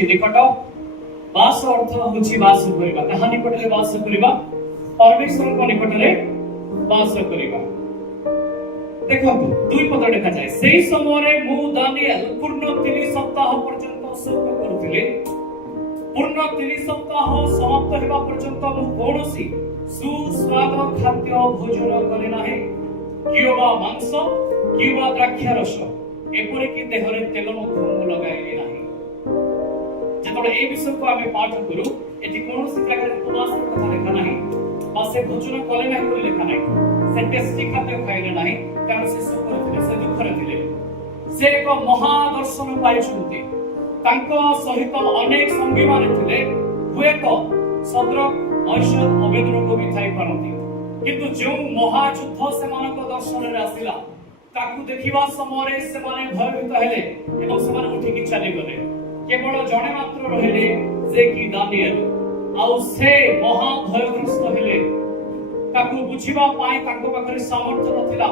निकट बास अर्थ होची बास करिबा कहा निकट रे बास करिबा परमेश्वर को निकट रे बास करिबा। देखो दुई पद लिखा जाए सेही समय रे मु दानिएल पूर्ण 3 सप्ताह पर्यंत शोक करूथिले पूर्ण 3 सप्ताह समाप्त हेबा पर्यंत मु कोनोसी सुस्वाद खाद्य भोजन करे नाही कियोबा मांस कियोबा द्राक्षा रस एपरे कि देहरे तेल मध्य लगाइले नाही। जेतबे ए विषय को आमे पाठ करू एटी कोनोसी जगह उपवास कथा लेखा नाही बा से भोजन कले नाही बोली लेखा नाही से टेस्टी खाद्य खाइले नाही कारण से सुख करथिले से दुख करथिले से एक महादर्शन पाइछन्ति तांको सहित अनेक संगी माने थिले हुए तो सदर ऐश्वर्य अवेद्र को भी थाई पारती किंतु जो महायुद्ध से मानक दर्शन रे आसिला ताकू देखिबा समय रे से माने भयभीत हेले एवं से माने उठी कि चली गले केवल जणे मात्र रहिले जे कि दानिएल आउ से महा भयग्रस्त हेले ताकू बुझिबा पाए ताको पाखरे सामर्थ्य नथिला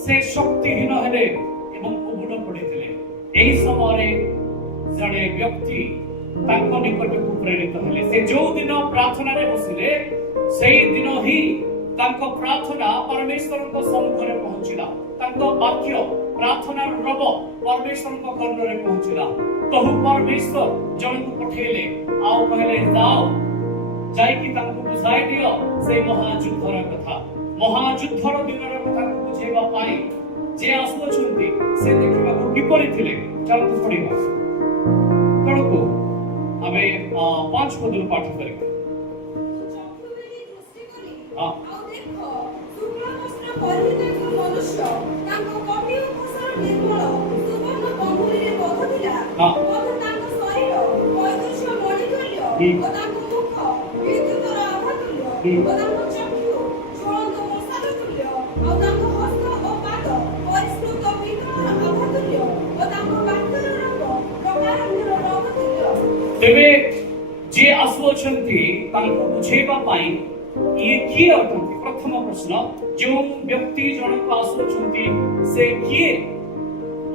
से शक्तिहीन हेले एवं उबुड पडिथिले। एही समय रे जणे व्यक्ति ताको निकट को प्रेरित हेले से जो दिन प्रार्थना रे बसिले सेही दिन ही ताको प्रार्थना परमेश्वर को सम्मुख रे पहुंचिला ताको वाक्य प्रार्थना रब परमेश्वर को कर्ण रे पहुंचिला तहु परमेश्वर जन को पठेले आउ कहले जाओ जाय कि ताको बुझाई दियो से महायुद्धर कथा महायुद्धर दिनर कथा को बुझेबा पाई जे आसुछंती से देखिबा को किपरि थिले चलतु पडिबा तळको आमे 5 पदर पाठ करिबा। हां मनुष्य ताको कपि उपसर निर्मल सुवर्ण बंधुरीरे बधुतिला बधु ताको शरीर वैदुष्य मणितुल्य ओ ताको मुख विद्युतर आभातुल्य ओ ताको चक्षु ज्वलंत मशालतुल्य ओ ताको हस्त ओ पाद परिष्कृत पितळर आभातुल्य ओ ताको बाक्यर रंग प्रकारंगर रंगतुल्य। तेबे जे आसुछंती ताको बुझेबा पाई ये की अर्थंती प्रथम प्रश्न जो व्यक्ति जनक आसुछंती से किए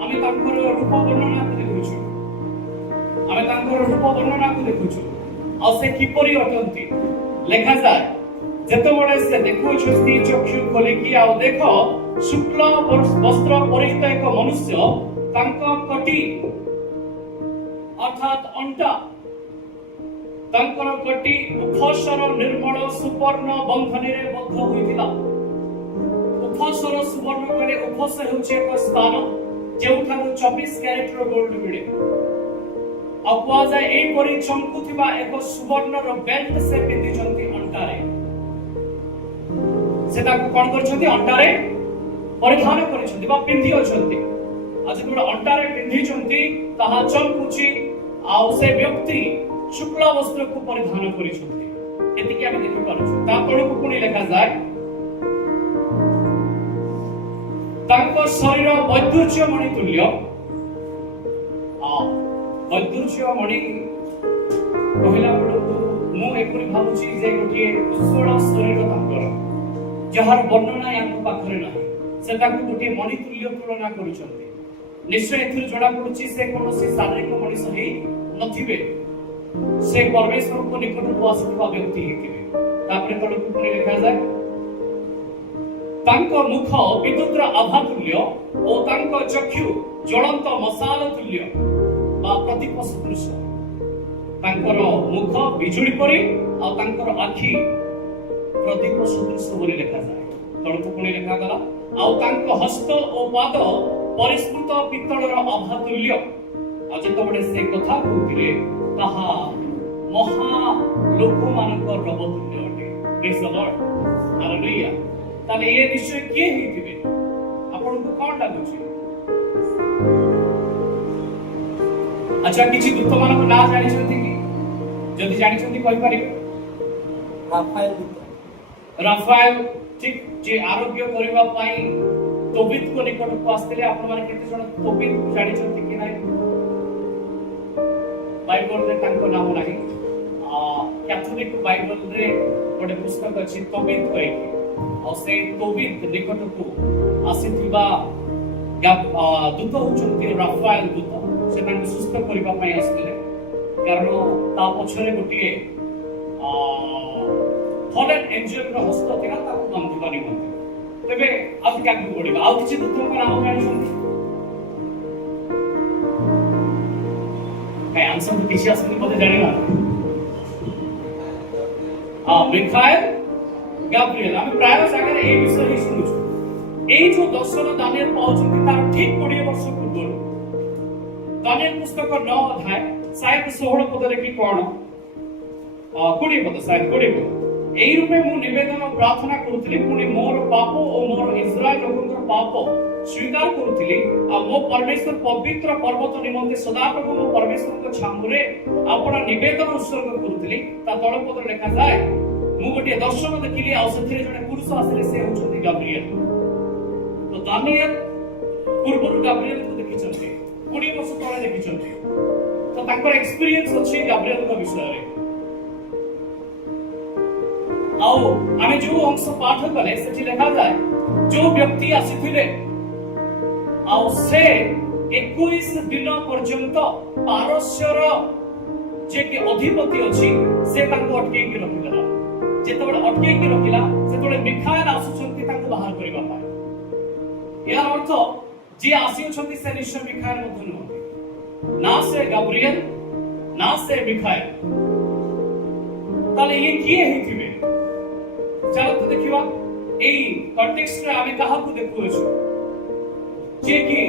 आमे तांकर रूप वर्णना को देखुछु आमे तांकर रूप वर्णना को देखुछु आ से किपरि अटंती लेखा जाय जेतबेले से देखुछंती चक्षु खोले कि आ देखो शुक्ल वस्त्र परिहित एक मनुष्य तांका कटी अर्थात अंटा तांकर कटी उफसर निर्मल सुवर्ण बंधनी रे बद्ध होइतिला। उफसर सुवर्ण कले उफस हेउचे एक स्थान जेउठारु 24 कैरेट रो गोल्ड मिले अक्वा जाय ए परि चमकुथिबा एक सुवर्ण रो बेल्ट से पिंदिचंती अंटारे सेटा को कोन करछंती अंटारे परिधान करछंती बा पिंदी अछंती आज को अंटारे पिंदिचंती ताहा चमकुची आ से व्यक्ति शुक्ल वस्त्र को परिधान करिसथि एति के हम देखि पारछु ता तळको पुणी लेखा जाय तांको शरीर वैदुर्य मणि तुल्य वैदुर्य मणि कहिला पडको मु एपुरी भाबुची जे गोटिए उज्ज्वल शरीर तांकर जहार वर्णना याको पाखरे नाही से ताको गोटिए मणि तुल्य तुलना करिसथि निश्चय एथुर जडा पडुची से कोनोसी शारीरिक मनुष्य ही नथिबे से परमेश्वर को निकट को आसीबा व्यक्ति हेतिबे तापरे तळको पुणी लेखा जाय तांको मुख विद्युतर आभा तुल्य ओ तांको चक्षु ज्वलंत मशाल तुल्य बा प्रदीप सदृश तांकर मुख बिजुली परि आ तांकर आखि प्रदीप सदृश बोली लेखा जाय तळको पुणी लेखा गला आ तांको हस्त ओ पाद परिष्कृत पित्तळर आभा तुल्य आ जेतबेले से कथा कहतिले ताहा महा लोक मानक रब तुल्य अटे। Praise the Lord hallelujah. ताले ये निश्चय के हेतिबे आपन को कोन लागुची अच्छा किछि दूत मानक ना जानि छथि कि जदि जानि छथि कहि परिबे राफाएल ठीक जे आरोग्य करिबा पई तोबित को निकट को आस्तेले आपन माने केते जण तोबित जानि छथि कि नाही बाइबल रे तांको नाम नाही कैथोलिक बाइबल रे गोटे पुस्तक अछि तोबित कहि आ से तोबित निकट को आसीथिबा दूत होचंती राफाएल दूत से तांको सुस्थ करिबा पई आस्तेले କାରଣ ତା ପଛରେ ଗୋଟିଏ ଫଲେନ୍ ଏଞ୍ଜେଲର ହସ୍ତ ଥିଲା ତାକୁ ବନ୍ଧିବା ନିମନ୍ତେ। ତେବେ ଆଉ ଟିକେ ଆଗକୁ ବଢିବା। ଆଉ କିଛି ଦୂତଙ୍କ ନାମ ଜାଣିଛନ୍ତି? କାଇଁ ଆନ୍ସର ତ କିଛି ଆସୁନି, ବୋଧେ ଜାଣିନାହାନ୍ତି। ମିଖାଏଲ, ଗାବ୍ରିଏଲ। ଆମେ ପ୍ରାୟ ଜାଗାରେ এই ବିଷୟ ହିଁ ଶୁଣୁଛୁ। এই ଯୋଉ ଦର୍ଶନ ଦାନିଏଲ ପାଉଛନ୍ତି ତାର ଠିକ 20 ବର୍ଷ ପୂର୍ବରୁ ଦାନିଏଲ ପୁସ୍ତକ 9 ଅଧ୍ୟାୟ ସାୟଦ 16 ପଦରେ କି କଣ 20 ପଦ, ସାୟଦ 20 ପଦ। এই রূপে ମୁଁ ନିବେଦନ ପ୍ରାର୍ଥନା କରୁଥିଲି, ପୁଣି ମୋର ପାପ ଓ ମୋର ଇସ୍ରାଏଲ ଲୋକଙ୍କର ପାପ ସ୍ୱୀକାର କରୁଥିଲି, ଆଉ ମୋ ପରମେଶ୍ୱର ପବିତ୍ର ପର୍ବତ ନିମନ୍ତେ ସଦାପ୍ରଭୁ ମୋ ପରମେଶ୍ୱରଙ୍କ ଛାମୁରେ ଆପଣ ନିବେଦନ ଉତ୍ସର୍ଗ କରୁଥିଲି। ତା ତଳ ପଦରେ ଲେଖାଯାଏ, ମୁଁ ଗୋଟିଏ ଦର୍ଶନ ଦେଖିଲି, ଆଉ ସେଥିରେ ଜଣେ ପୁରୁଷ ଆସିଲେ, ସେ ହେଉଛନ୍ତି ଗାବ୍ରିଏଲ। ତ ଦାନିଏଲ ପୂର୍ବରୁ ଗାବ୍ରିଏଲକୁ ଦେଖିଛନ୍ତି, 20 ବର୍ଷ ତଳେ ଦେଖିଛନ୍ତି। ତ ତାଙ୍କର ଏକ୍ସପିରିଏନ୍ସ ଅଛି ଗାବ୍ରିଏଲଙ୍କ ବିଷୟରେ। ଆଉ ଆମେ ଯୋଉ ଅଂଶ ପାଠ କଲେ ସେଠି ଲେଖାଯାଏ, ଯୋଉ ବ୍ୟକ୍ତି ଆସିଥିଲେ ଆଉ ସେ 21 ଦିନ ପର୍ଯ୍ୟନ୍ତ ପାରସ୍ୟର ଯେ କି ଅଧିପତି ଅଛି ସେ ତାଙ୍କୁ ଅଟକେଇକି ରଖିଦେଲା। ଯେତେବେଳେ ଅଟକେଇକି ରଖିଲା ସେତେବେଳେ ମିଖାଏଲ ଆସୁଛନ୍ତି ତାଙ୍କୁ ବାହାର କରିବା ପାଇଁ। ଏହାର ଅର୍ଥ ଯିଏ ଆସିଅଛନ୍ତି ସେ ନିଶ୍ଚୟ ମିଖାଏଲ ମଧ୍ୟ ନୁହନ୍ତି, ନା ସେ ଗାବ୍ରିଏଲ ନା ସେ ମିଖାଏଲ। ତାହେଲେ ଇଏ କିଏ ହେଇଥିବେ? ଚାଲନ୍ତୁ ଦେଖିବା এই কনটেক্সটରେ ଆମେ କାହାକୁ ଦେଖୁଅଛୁ ଯେ କି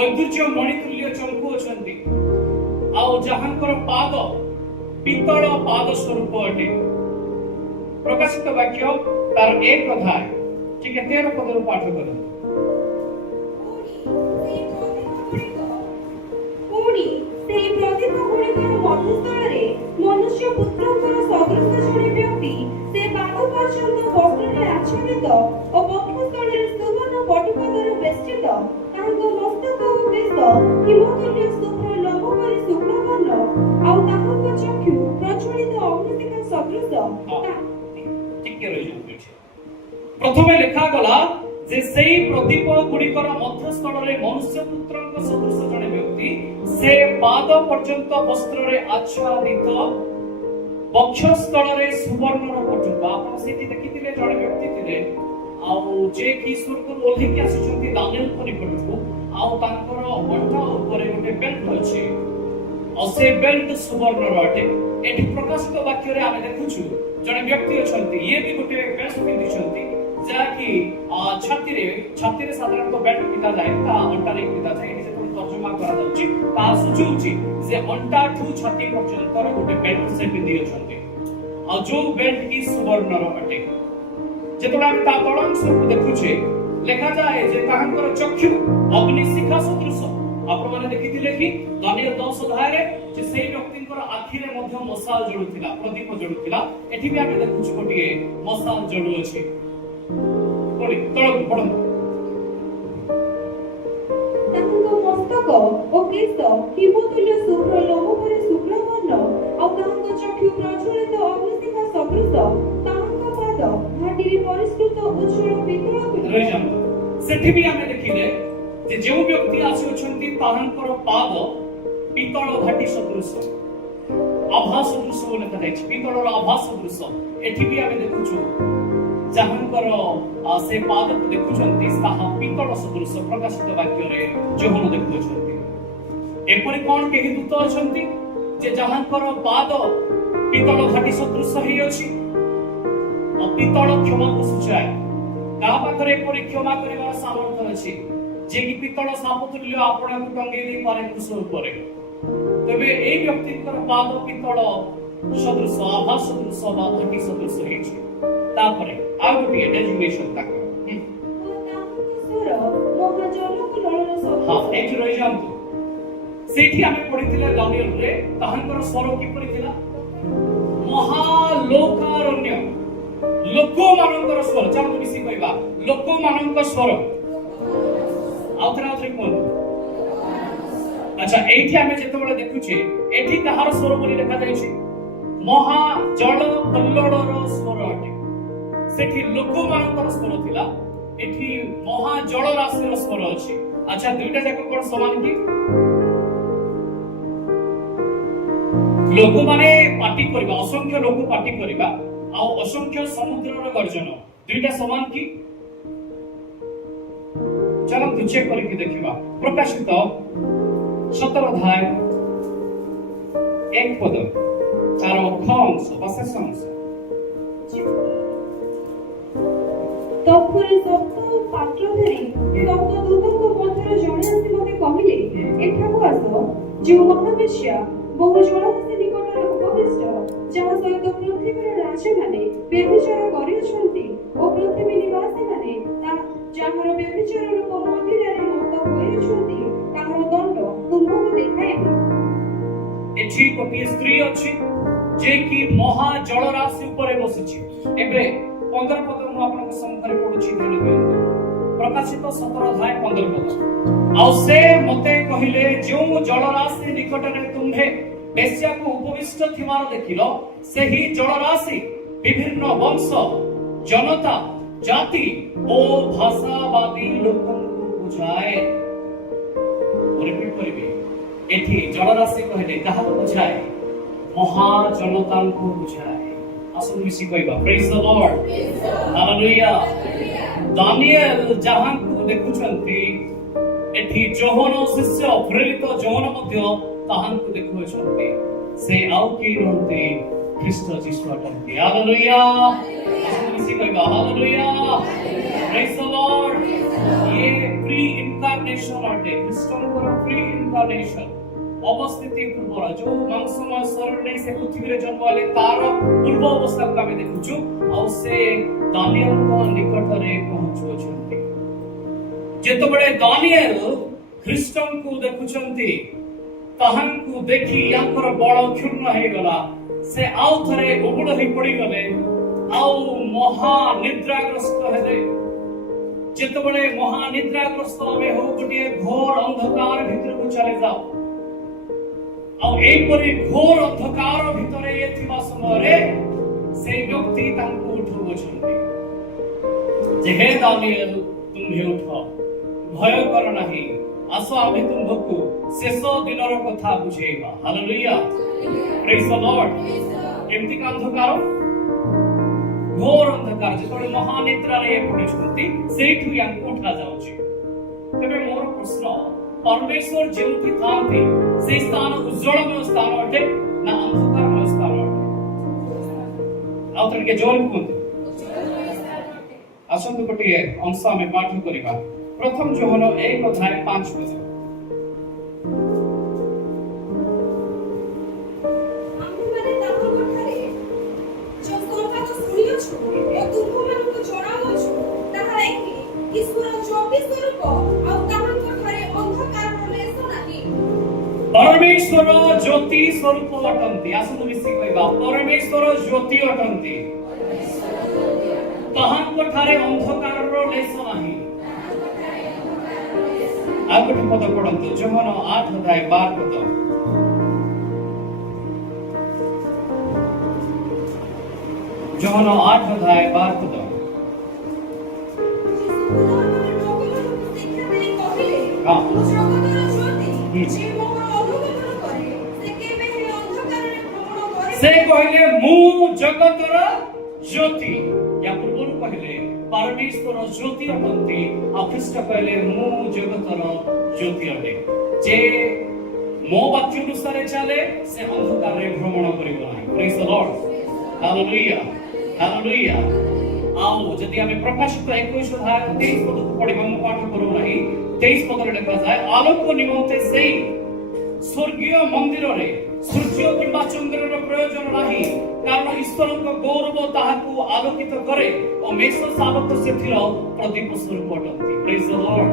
ଐଶ୍ୱର୍ଯ୍ୟ ମଣିତୁଲ୍ୟ ଚମକୁ ଅଛନ୍ତି, ଆଉ ଯାହାଙ୍କର ପାଦ ପିତ୍ତଳ ପାଦ ସ୍ୱରୂପ ଅଟେ। ପ୍ରକାଶିତ ବାକ୍ୟ ତାର 1 ଅଧ୍ୟାୟ ঠিক 13 ପଦରୁ ପାଠ କରନ୍ତୁ। ପୁଣି ସେହି ପ୍ରଦୀପ ଗୁଡ଼ିକର ମଧ୍ୟସ୍ଥଳରେ ମନୁଷ୍ୟ ପୁତ୍ରଙ୍କର ସଦୃଶ ଜଣେ ବ୍ୟକ୍ତି, ସେ ପାଦ ପର୍ଯ୍ୟନ୍ତ ବସ୍ତ୍ରରେ ଆଚ୍ଛାଦିତ ଓ ବକ୍ଷସ୍ଥଳରେ ସୁବର୍ଣ୍ଣ ପଟୁପଦରେ ବେଷ୍ଟିତ, ତାଙ୍କ ମସ୍ତକ ଓ କେଶ ହିମତୁଲ୍ୟ ଶୁଭ୍ର ଲୋମ ପରି ଶୁକ୍ଳବର୍ଣ୍ଣ, ଆଉ ତାହାଙ୍କ ଚକ୍ଷୁ ପ୍ରଜ୍ୱଳିତ ଅଗ୍ନିଶିଖା ସଦୃଶ। ଟିକେ ରହିଯାନ୍ତୁ। ପ୍ରଥମେ ଲେଖାଗଲା ଯେ ସେଇ ପ୍ରଦୀପ ଗୁଡ଼ିକର ମଧ୍ୟସ୍ଥଳରେ ମନୁଷ୍ୟ ପୁତ୍ରଙ୍କ ସଦୃଶ ଜଣେ ବ୍ୟକ୍ତି, ସେ ପାଦ ପର୍ଯ୍ୟନ୍ତ ବସ୍ତ୍ରରେ ଆଚ୍ଛାଦିତ, ବକ୍ଷସ୍ଥଳରେ ସୁବର୍ଣ୍ଣର ପଟୁପ। ଆପଣ ସେଠି ଦେଖିଥିଲେ ଜଣେ ବ୍ୟକ୍ତି ଥିଲେ, ଆଉ ଯେ କି ସ୍ୱର୍ଗରୁ ଓହ୍ଲେଇକି ଆସିଛନ୍ତି ଦାନିଏଲଙ୍କ ନିକଟକୁ, ଆଉ ତାଙ୍କର ଅଣ୍ଟା ଉପରେ ଗୋଟେ ବେଲ୍ଟ ଅଛି, ଆଉ ସେ ବେଲ୍ଟ ସୁବର୍ଣ୍ଣର ଅଟେ। ଏଠି ପ୍ରକାଶିତ ବାକ୍ୟରେ ଆମେ ଦେଖୁଛୁ ଜଣେ ବ୍ୟକ୍ତି ଅଛନ୍ତି, ଇଏ ବି ଗୋଟେ ବେଲ୍ଟ ପିନ୍ଧିଛନ୍ତି, ଯାହାକି ଛାତିରେ ସାଧାରଣତଃ ବେଲ୍ଟ ପିନ୍ଧାଯାଏ, ତା ଅଣ୍ଟାରେ ପିନ୍ଧାଯାଏ। ଏଠି ଯେତେବେଳେ ତର୍ଜମା କରାଯାଉଛି ତାହା ସୂଚାଉଛି ଯେ ଅଣ୍ଟାଠୁ ଛାତି ପର୍ଯ୍ୟନ୍ତର ଗୋଟେ ବେଲ୍ଟ ସେ ପିନ୍ଧି ଅଛନ୍ତି, ଆଉ ଯୋଉ ବେଲ୍ଟ କି ସୁବର୍ଣ୍ଣର ଅଟେ। ଯେତେବେଳେ ଆମେ ତା ତଳ ଅଂଶକୁ ଦେଖୁଛେ ଲେଖାଯାଏ ଯେ ତାହାଙ୍କର ଚକ୍ଷୁ ଅଗ୍ନିଶିଖା ସଦୃଶ। ଆପଣମାନେ ଦେଖିଥିଲେ କି ଦାନିଏଲ 10 ଅଧ୍ୟାୟରେ ଯେ ସେଇ ବ୍ୟକ୍ତିଙ୍କର ଆଖିରେ ମଧ୍ୟ ମଶାଲ ଜଳୁଥିଲା, ପ୍ରଦୀପ ଜଳୁଥିଲା। ଏଠି ବି ଆମେ ଦେଖୁଛୁ ଗୋଟିଏ ମଶାଲ ଜଳୁଅଛି। ତଳକୁ ପଢନ୍ତୁ। ତାଙ୍କ ମସ୍ତକ ଓ କେଶ ହିମତୁଲ୍ୟ ଶୁଭ୍ର ଲୋମ ପରି ଶୁକ୍ଳବର୍ଣ୍ଣ, ଆଉ ତାହାଙ୍କ ଚକ୍ଷୁ ପ୍ରଜ୍ୱଳିତ ଅଗ୍ନିଶିଖା ସଦୃଶ, ତାହାଙ୍କ ପାଦ ଘାଟିରେ ପରିଷ୍କୃତ ଉଜ୍ଜ୍ୱଳ ପିତ୍ତଳ ତୁଲ୍ୟ। ସେଠି ବି ଆମେ ଦେଖିଲେ ଯେ ଯେଉଁ ବ୍ୟକ୍ତି ଆସିଅଛନ୍ତି ତାହାଙ୍କର ପାଦ ପିତ୍ତଳ ଘାଟି ସଦୃଶ, ଆଭା ସଦୃଶ ବୋଲି ଲେଖାଯାଇଛି, ପିତ୍ତଳର ଆଭା ସଦୃଶ। ଏଠି ବି ଆମେ ଦେଖୁଛୁ ଯାହାଙ୍କର ସେ ପାଦକୁ ଦେଖୁଛନ୍ତି ତାହା ପିତ୍ତଳ ସଦୃଶ। ପ୍ରକାଶିତ ବାକ୍ୟରେ ଯୋହନ ଦେଖୁଅଛନ୍ତି। ଏପରି କଣ କେହି ଦୂତ ଅଛନ୍ତି ଯେ ଯାହାଙ୍କର ପାଦ ପିତ୍ତଳ ଘାଟି ସଦୃଶ ହେଇଅଛି? ପିତ୍ତଳ କ୍ଷମାକୁ ସୂଚାଏ। କାହା ପାଖରେ ଏପରି କ୍ଷମା କରିବାର ସାମର୍ଥ୍ୟ ଅଛି ଯେ କି ପିତ୍ତଳ ସାପତୁଲ୍ୟ ଆପଣଙ୍କୁ ଟଙ୍ଗେଇ ଦେଇ ପାରେ କ୍ରୁଶ ଉପରେ? ତେବେ ଏଇ ବ୍ୟକ୍ତିଙ୍କର ପାଦ ପିତ୍ତଳ ସଦୃଶ, ଆଭା ସଦୃଶ ବା ଘାଟି ସଦୃଶ ହେଇଛି। ତାପରେ ଆଉ ଗୋଟିଏ ଡେଜିଗ୍ନେସନ ତାଙ୍କର ଏଠି ରହିଯାଆନ୍ତୁ। ସେଇଠି ଆମେ ପଢିଥିଲେ ଦାନିଏଲରେ ତାହାଙ୍କର ସ୍ୱର କିପରି ଥିଲା? ମହାଲୋକାରଣ୍ୟ, ଲୋକମାନଙ୍କର ସ୍ୱର। ଚାଲନ୍ତୁ ମିଶି କହିବା, ଲୋକମାନଙ୍କ ସ୍ୱର। ଆଉ ଥରେ କୁହନ୍ତୁ। ଆଚ୍ଛା, ଏଇଠି ଆମେ ଯେତେବେଳେ ଦେଖୁଛେ ଏଠି କାହାର ସ୍ୱର ବୋଲି ଲେଖାଯାଇଛି? ମହା ଜଳ କଲ୍ଲୋଳର ସ୍ୱର ଅଟେ। ସେଠି ଲୋକମାନଙ୍କର ସ୍ୱର ଥିଲା, ଏଠି ମହା ଜଳ ରାଶିର ସ୍ୱର ଅଛି। ଆଚ୍ଛା, ଦୁଇଟା ଯାକ କଣ ସମାନ କି? लोक माने पार्टी करबा असंख्य लोक पार्टी करबा आ असंख्य समुद्रर गर्जन दुईटा समान की चलो तु चेक करके देखिबा प्रकाशित 17 अध्याय 1 पद तार अंश बा शेष अंश तत्पुरे सप्त पात्र धरी सप्त दूतଙ୍କ ମଧ୍ୟରେ ଜଣେ ଆସି ମୋତେ କହିଲେ ଏଠାକୁ ଆସ ଯେଉଁ ମହାବେଶ୍ୟା ବହୁ ଜଳରାଶି ନିକଟରେ ଉପବିଷ୍ଟ ଯାହା ସହିତ ପୃଥିବୀର ରାଜାମାନେ ବ୍ୟଭିଚାର କରିଅଛନ୍ତି ଓ ପୃଥିବୀ ନିବାସୀମାନେ ଯାହାର ବ୍ୟଭିଚାର ରୂପ ମନ୍ଦିରରେ ମତ୍ତ ହୋଇଅଛନ୍ତି ତାହାର ଦଣ୍ଡ ତୁମକୁ ଦେଖାଇବି। ଏଠି ଗୋଟିଏ ସ୍ତ୍ରୀ ଅଛି ଯେ କି ମହା ଜଳରାଶି ଉପରେ ବସିଛି। ଏବେ 15 ପଦ ମୁଁ ଆପଣଙ୍କ ସମ୍ମୁଖରେ ପଢୁଛି ଧ୍ୟାନ ଦିଅନ୍ତୁ। ପ୍ରକାଶିତ 17 ଅଧ୍ୟାୟ 15 ପଦ ଆଉ ସେ ମୋତେ କହିଲେ ଯେଉଁ ଜଳରାଶି ନିକଟରେ ତୁମ୍ଭେ ବେଶ୍ୟାକୁ ଉପବିଷ୍ଟ ଥିବାର ଦେଖିଲ ସେହି ଜଳରାଶି ବିଭିନ୍ନ ବଂଶ ଜନତା ଜାତି ଓ ଭାଷାବାଦୀ ଲୋକଙ୍କୁ ବୁଝାଏ। ରିପିଟ୍ କରିବି ଏଠି ଜଳରାଶି କହିଲେ କାହାକୁ ବୁଝାଏ? ମହା ଜନତାଙ୍କୁ ବୁଝାଏ। आसन मिसी कहबा praise the Lord hallelujah. Daniel जहां को देखुछंती एठी जोहन शिष्य प्रेरित जोहन मध्य ताहां को देखुछंती से आउ की नंती ख्रीष्ट जीसु अटंती। हालेलुया आसन मिसी कहबा हालेलुया प्रेज द लॉर्ड। ये प्री इनकार्नेशन आटे ख्रीष्टन को प्री इनकार्नेशन अवस्थिति पूर्व जो मांसमय शरीर नहीं से पृथ्वी रे जन्म वाले तार पूर्व अवस्था को आमे देखुछु आ से दानिएल को निकट रे पहुंचो छंती। जेतो बडे दानिएल ख्रीष्टन को देखुछंती ताहन को देखि याकर बळ क्षुण्ण हे गला से आउ थरे उबुड हे पड़ी गले आउ महा निद्राग्रस्त हेले। जेतो बडे महा निद्राग्रस्त आमे हो गोटे घोर अंधकार भीतर को चले जाओ ଆଉ ଏଇପରି ଘୋର ଅନ୍ଧକାର ଭିତରେ ଥିବା ସମୟରେ ସେଇ ବ୍ୟକ୍ତି ତାଙ୍କୁ ଉଠାଉଛନ୍ତି ଯେ ହେ ଦାନିଏଲ ତୁମ୍ଭେ ଉଠ ଭୟ କର ନାହିଁ ଆସ ଆମେ ତୁମକୁ ଶେଷ ଦିନର କଥା ବୁଝେଇବା। ହାଲେଲୁୟା ପ୍ରେଜ ଦ ଲର୍ଡ। ଏମିତି ଅନ୍ଧକାର ଘୋର ଅନ୍ଧକାର ଯେତେବେଳେ ମହାନିଦ୍ରାରେ ପଡ଼ିଛନ୍ତି ସେଇଠୁ ୟାଙ୍କୁ ଉଠା ଯାଉଛି। ତେବେ ମୋର ପ୍ରଶ୍ନ परमेश्वर जेउठी थांती से स्थान उज्जवलमय स्थान अटे ना अंधकारमय स्थान अटे? आउतर के जोर कुंत आसंतु गोटे अंश में पाठ करिबा प्रथम जोहन 1 अध्याय 5 पद। आम्ही माने ताको कोठारे जो कोठा तो सुनियो छु ए तुम मानको जणावो छु ताहा एकी ईश्वर ज्योति स्वरूप आ ताहा कोठारे अंधकार लेसो नाही। परमेश्वर ज्योति स्वरूप अटंती। आसनु मिसी कहबा परमेश्वर ज्योति अटंती ताहा कोठारे अंधकार लेसो नाही। आगोटे पद पढंतु जोहन 8 अध्याय 12 पद। जोहन 8 अध्याय 12 पद। से कहले मु जगतर ज्योति या पूर्व कहले परमेश्वर ज्योति अटंती आ ख्रीष्ट कहले मु जगतर ज्योति अटे जे मो वाक्य अनुसार चले से अंधकार रे भ्रमण करिबो नाही। Praise the Lord hallelujah hallelujah. आओ जदि हमें प्रकाशित 21 अध्याय 23 पद को पढिबा मु पाठ करू नाही। 23 पद रे लिखा जाय आलोक निमंते सेई स्वर्गीय मंदिर रे सूर्य किंबा चंद्रर प्रयोजन नाही कारण ईश्वर को गौरव ताहाकू आलोकित करे और मेष शावक सेथिर प्रदीप स्वरूप अटंती। Praise the Lord.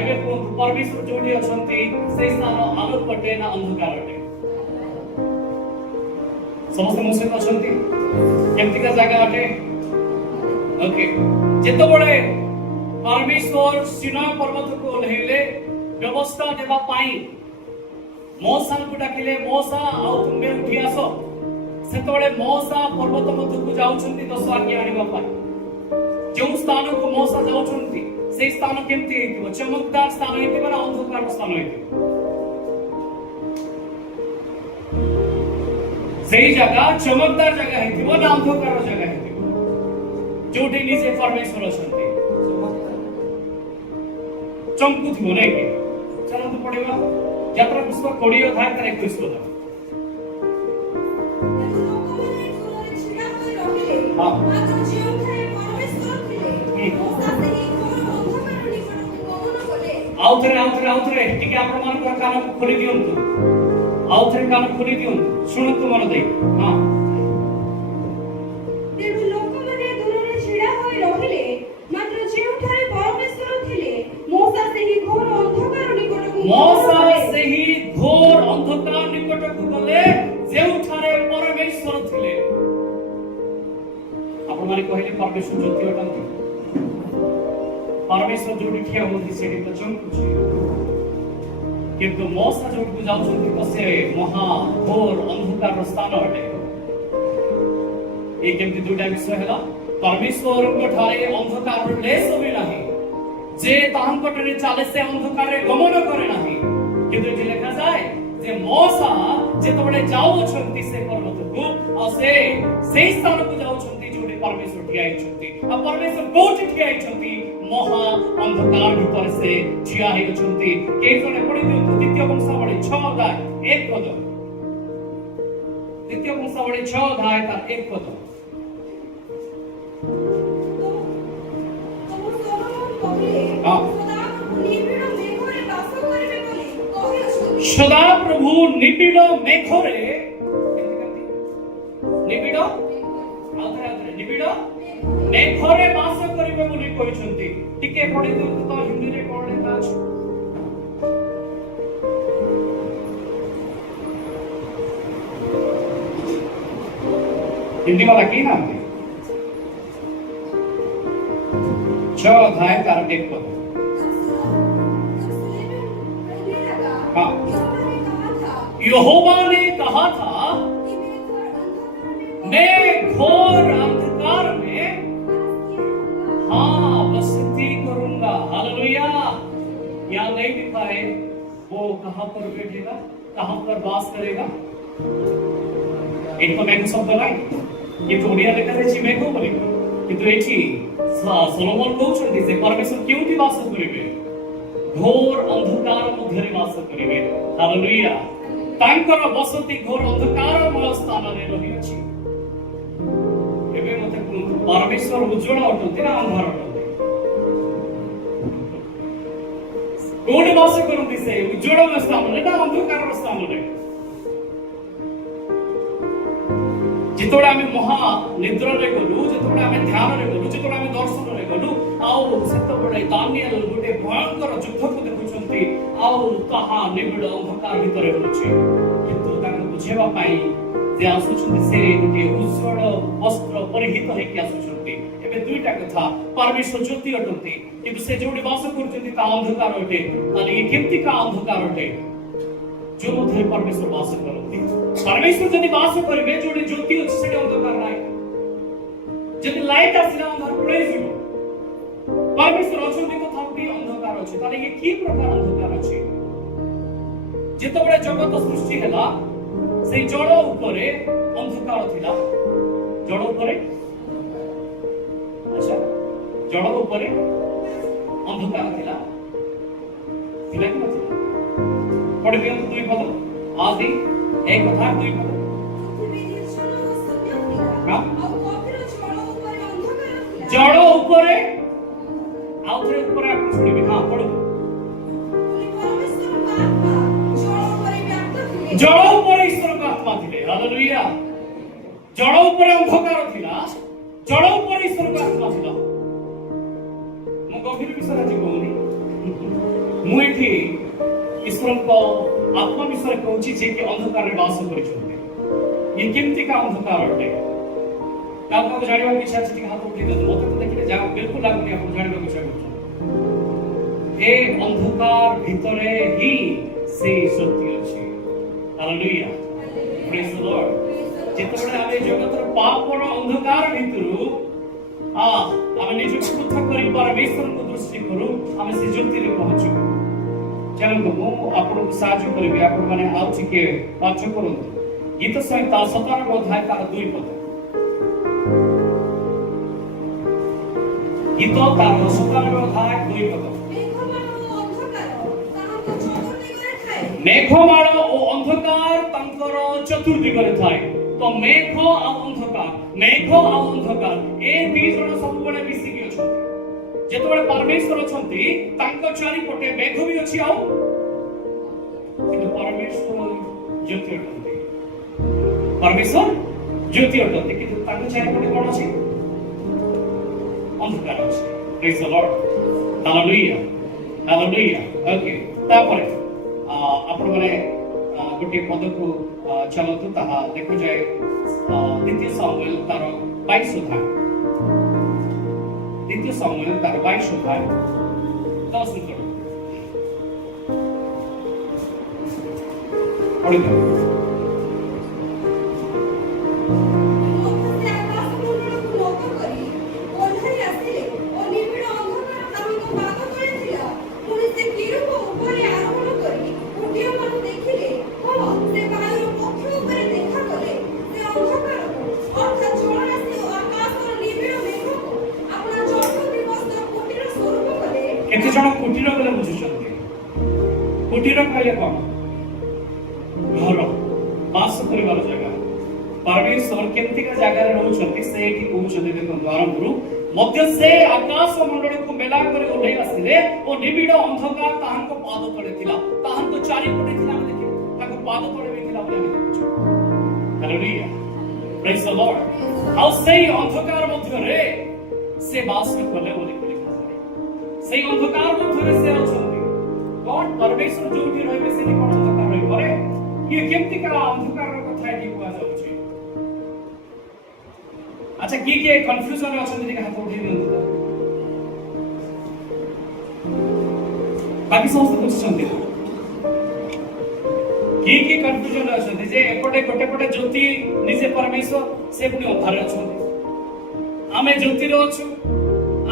एबे कोन परमेश्वर जोडी अछंती से स्थान आलोक अटे ना अंधकार अटे? समस्त मुसे अछंती केमती का जगह अटे? ओके जेतो बडे परमेश्वर सिनाई पर्वत को ओल्हेले व्यवस्था देबा पाई मौसा को डाकिले मौसा आउ तुमे उठी आसो सेतबेले मौसा पर्वत मध्य को जाउछंती 10 आज्ञा आनिबा पाई। जो स्थान को मौसा जाउछंती से स्थान केमती हेतिबो? चमकदार स्थान हेतिबो ना अंधकार स्थान हेतिबो? ସେଇ ଜାଗା ଚମକଦାର ଜାଗା ହେଇଥିବ ନା ଅନ୍ଧକାର ଜାଗା ହେଇଥିବ ଯୋଉଠି ନିଜେ ପରମେଶ୍ୱର ଅଛନ୍ତି ଚମକୁଥିବ ନାଇଁ କି? ଚାଲନ୍ତୁ ପଢିବା ଯାତ୍ରା ପୁସ୍ତକ 20 ଅଧ୍ୟାୟ 21 ପଦ। ହଁ। ଆଉଥରେ ଟିକେ ଆପଣମାନଙ୍କ କାନ ଖୋଲି ଦିଅନ୍ତୁ, ଆଉଥରେ କାନ ଖୋଲି ଦିଅନ୍ତୁ, ଶୁଣନ୍ତୁ ମନ ଦେଇ। ହଁ। ତେଣୁ ଲୋକମାନେ ଦୂରରେ ଛିଡ଼ା ହୋଇ ରହିଲେ, ମାତ୍ର ଯେଉଁଠାରେ ପରମେଶ୍ୱର ଥିଲେ ମୂଷା ସେହି ଘୋର ଅନ୍ଧକାର ନିକଟକୁ ଗଲେ ଯେଉଁଠାରେ ପରମେଶ୍ୱର ଥିଲେ। ଆପଣମାନେ କହିଲେ ପରମେଶ୍ୱର ଜ୍ୟୋତି ଅଟନ୍ତି। ପରମେଶ୍ୱର ଯୋଉଠି ଠିଆ ହୁଅନ୍ତି ସେଠି ତ ଚମକୁଛି, କିନ୍ତୁ ମୂଷା ଯୋଉଠିକୁ ଯାଉଛନ୍ତି ତ ସେ ମହା ଘୋର ଅନ୍ଧକାର ସ୍ଥାନ ଅଟେ। ଏ କେମିତି ଦୁଇଟା ବିଷୟ ହେଲା? ପରମେଶ୍ୱରଙ୍କ ଠାରେ ଅନ୍ଧକାରର ଲେଶ ବି ନାହିଁ, ଯେ ତାହାଙ୍କଠାରେ ଚାଲେ ସେ ଅନ୍ଧକାରରେ ଗମନ କରେ ନାହିଁ। କିନ୍ତୁ ଏଠି ଲେଖାଯାଏ ଯେ ମୂଷା ଯେତେବେଳେ ଯାଉଅଛନ୍ତି ସେ ପର୍ବତକୁ, ଆଉ ସେ ସେଇ ସ୍ଥାନକୁ ଯାଉଛନ୍ତି ଯୋଉଠି ପରମେଶ୍ୱର ଠିଆ ହେଇଛନ୍ତି। ଆଉ ପରମେଶ୍ୱର କୋଉଠି ଠିଆ ହେଇଛନ୍ତି? ମହା ଅନ୍ଧକାର ଭିତରେ ସେ ଠିଆ ହେଇଛନ୍ତି। କେହି ଜଣେ ପଢି ଦିଅନ୍ତୁ ଦ୍ୱିତୀୟ ବଂଶାବଳୀ 6 ଅଧ୍ୟାୟ 1 ପଦ। ଦ୍ୱିତୀୟ ବଂଶାବଳୀ 6 ଅଧ୍ୟାୟ ତାର 1 ପଦ। ସଦାପ୍ରଭୁ ନିବିଡ଼ ମେଘରେ ବାସ କରିବେ ବୋଲି କହିଛନ୍ତି। ଟିକେ ପଢି ଦିଅନ୍ତୁ ତ ହିନ୍ଦୀରେ କଣ ଲେଖା ଅଛି? हिंदी वाला की नाम है 6 अध्याय तार 1 पद। हाँ। यहोवा ने कहा था मैं घोर अंधकार में हाँ बसती करूंगा। हालेलुया। यहाँ नहीं लिखा है वो कहां पर बैठेगा, कहां पर वास करेगा। एक तो मेघ शब्द नहीं, ये तो ओडिया लेखा जायछि मेघ बोली, किंतु एठी सोलोमन कहउछन्ति जे परमेश्वर केउठी वास करिवे? घोर अंधकार मध्यरे वास करिवे। हालेलुया। तांकर बसती घोर अंधकारमय स्थानरे रहि अछि। एबे मते परमेश्वर उज्जवल अटंती ना अंधार अटंती? कोडी वास करंती से उज्जवल स्थानरे ना अंधकार स्थानरे? जितोड़ा आमे महा निद्रारे गलु, जितोड़ा आमे ध्यानरे गलु, जितोड़ा आमे दर्शनरे गलु, आउ सेतबेले दानिएल गोटे भयंकर युद्धको देखुछन्ति, आउ ताहा निबिड़ अंधकार भितरे होछि। किंतु ताके बुझेबा पई जे आसुछन्ति से गोटे उज्जवल वस्त्र परिहित हेकि आसुछन्ति। एबे दुईटा कथा, परमेश्वर ज्योति अटन्ति, किंतु से जोडे वास करूछन्ति ता अंधकार अटे। ताले ये केमति का अंधकार अटे? जो मध्य परमेश्वर वास करती। परमेश्वर जदि वास करिवे जोडे ज्योति अछि सेटे अंधकार नाही। जदि लाइट आसिला अंधार पळै जिवो। परमेश्वर अछन्ति तथापि अंधकार अछि। ताले ये की प्रकार अंधकार अछि? जेतबेले जगत सृष्टि हैला सेई जड़ उपरे अंधकार थिला। जड़ उपरे अच्छा जड़ उपरे अंधकार थिला। थिला कि नथिला? पढ़ दियो 2 पद। आदि 1 अध्याय 2 पद। जड़ ऊपर आउ थे ऊपर आप सुनिबे। हां पढ़ो। जड़ ऊपर ईश्वर का आत्मा थिले। हालेलुया। जड़ ऊपर अंधकार थिला, जड़ ऊपर ईश्वर का आत्मा थिला। मु गभीर विषय आज कहूनी। मु एठी ईश्वर को आत्मा विषय कहूची जे कि अंधकार रे वास करिछन्ते। ये केमति का अंधकार अटे? आपको जानिबा के इच्छा अछि हाथ उठेइ दो। मते तो देखिले जा बिल्कुल लागुनी आपको जानिबा के इच्छा करछ। ए अंधकार भितरे ही से सत्य अछि। हालेलुया। Praise the Lord. जेतबेले आमे जगतर पापर अंधकार भितरु आमे निजको पृथक करि परमेश्वर को दृष्टि करू, आमे से ज्योति रे पहुंचू। चलो मु आपको साहाय्य करिबे। आपण माने आउ थिके पाछ करंतु। गीत संहिता 97 अध्याय तार 2 पद गीत तार 97 अध्याय 2 पद मेघमाଳ ଓ ଅନ୍ଧକାର ତାଙ୍କର ଚତୁର୍ଦିଗରେ ଥାଏ। ତ ମେଘ ଆଉ ଅନ୍ଧକାର ଏ ଦି ଜଣ ସବୁବେଳେ ମିଶିକି ଅଛନ୍ତି। ଯେତେବେଳେ ପରମେଶ୍ୱର ଅଛନ୍ତି ତାଙ୍କ ଚାରିପଟେ ମେଘ ବି ଅଛି ଆଉ କିନ୍ତୁ ପରମେଶ୍ୱର ଜ୍ୟୋତି ଅଟନ୍ତି। କିନ୍ତୁ ତାଙ୍କ ଚାରିପଟେ କଣ ଅଛି? ଅନ୍ଧକାର ଅଛି। ପ୍ରେଜ୍ ଦ ଲର୍ଡ, ହାଲେଲୁୟା ହାଲେଲୁୟା। ଓକେ, ତାପରେ आपण माने गोटे पद को चलतु ताहा देखो जाए द्वितीय सामुएल तार 22 अध्याय 10 पढ़ी केते जण कुटीर बोले बुझुछन्ती। कुटीर कहले कोन? घर, वास परिवार जगह। परमेश्वर केतिका जगह रे रहउछन्ती सेठी कहउछन्ती देखन आरंभरु मध्य से आकाश मंडल को मेला करे ओढै आसिले ओ निबिड अंधकार ताहांको पाद तळे थिला। ताहांको चारि पटे थिला देखि ताको पाद तळे भी थिला बोले देखुछु। Hallelujah, praise the Lord. हाउ से अंधकार मध्य रे से वास कले बोले সেই অন্ধকার মধ্যে সে অଛନ୍ତି। গড পরমেশ্বর যোউঠি রহিবে সেটি কোন অন্ধকার রহি পরে ইয়ে কেমতিকা অন্ধকারର কথা এটি কুয়া যাଉଛି। আচ্ছা কি কি কনফিউজন অଛନ୍ତି ଟିକେ ହାତ ଉଠେଇ ଦିଅନ୍ତୁ। ବାକି ସମସ୍ତେ ବୁଝୁଛନ୍ତି କି କନଫ୍ୟୁଜନ ଅଛନ୍ତି ଯେ ଏପଟେ ଗୋଟେ ପଟେ ଜ୍ୟୋତି ନିଜେ ପରମେଶ୍ୱର ସେ ପୁଣି ଅନ୍ଧାରରେ ଅଛନ୍ତି। ଆମେ ଜ୍ୟୋତିରେ ଅଛୁ,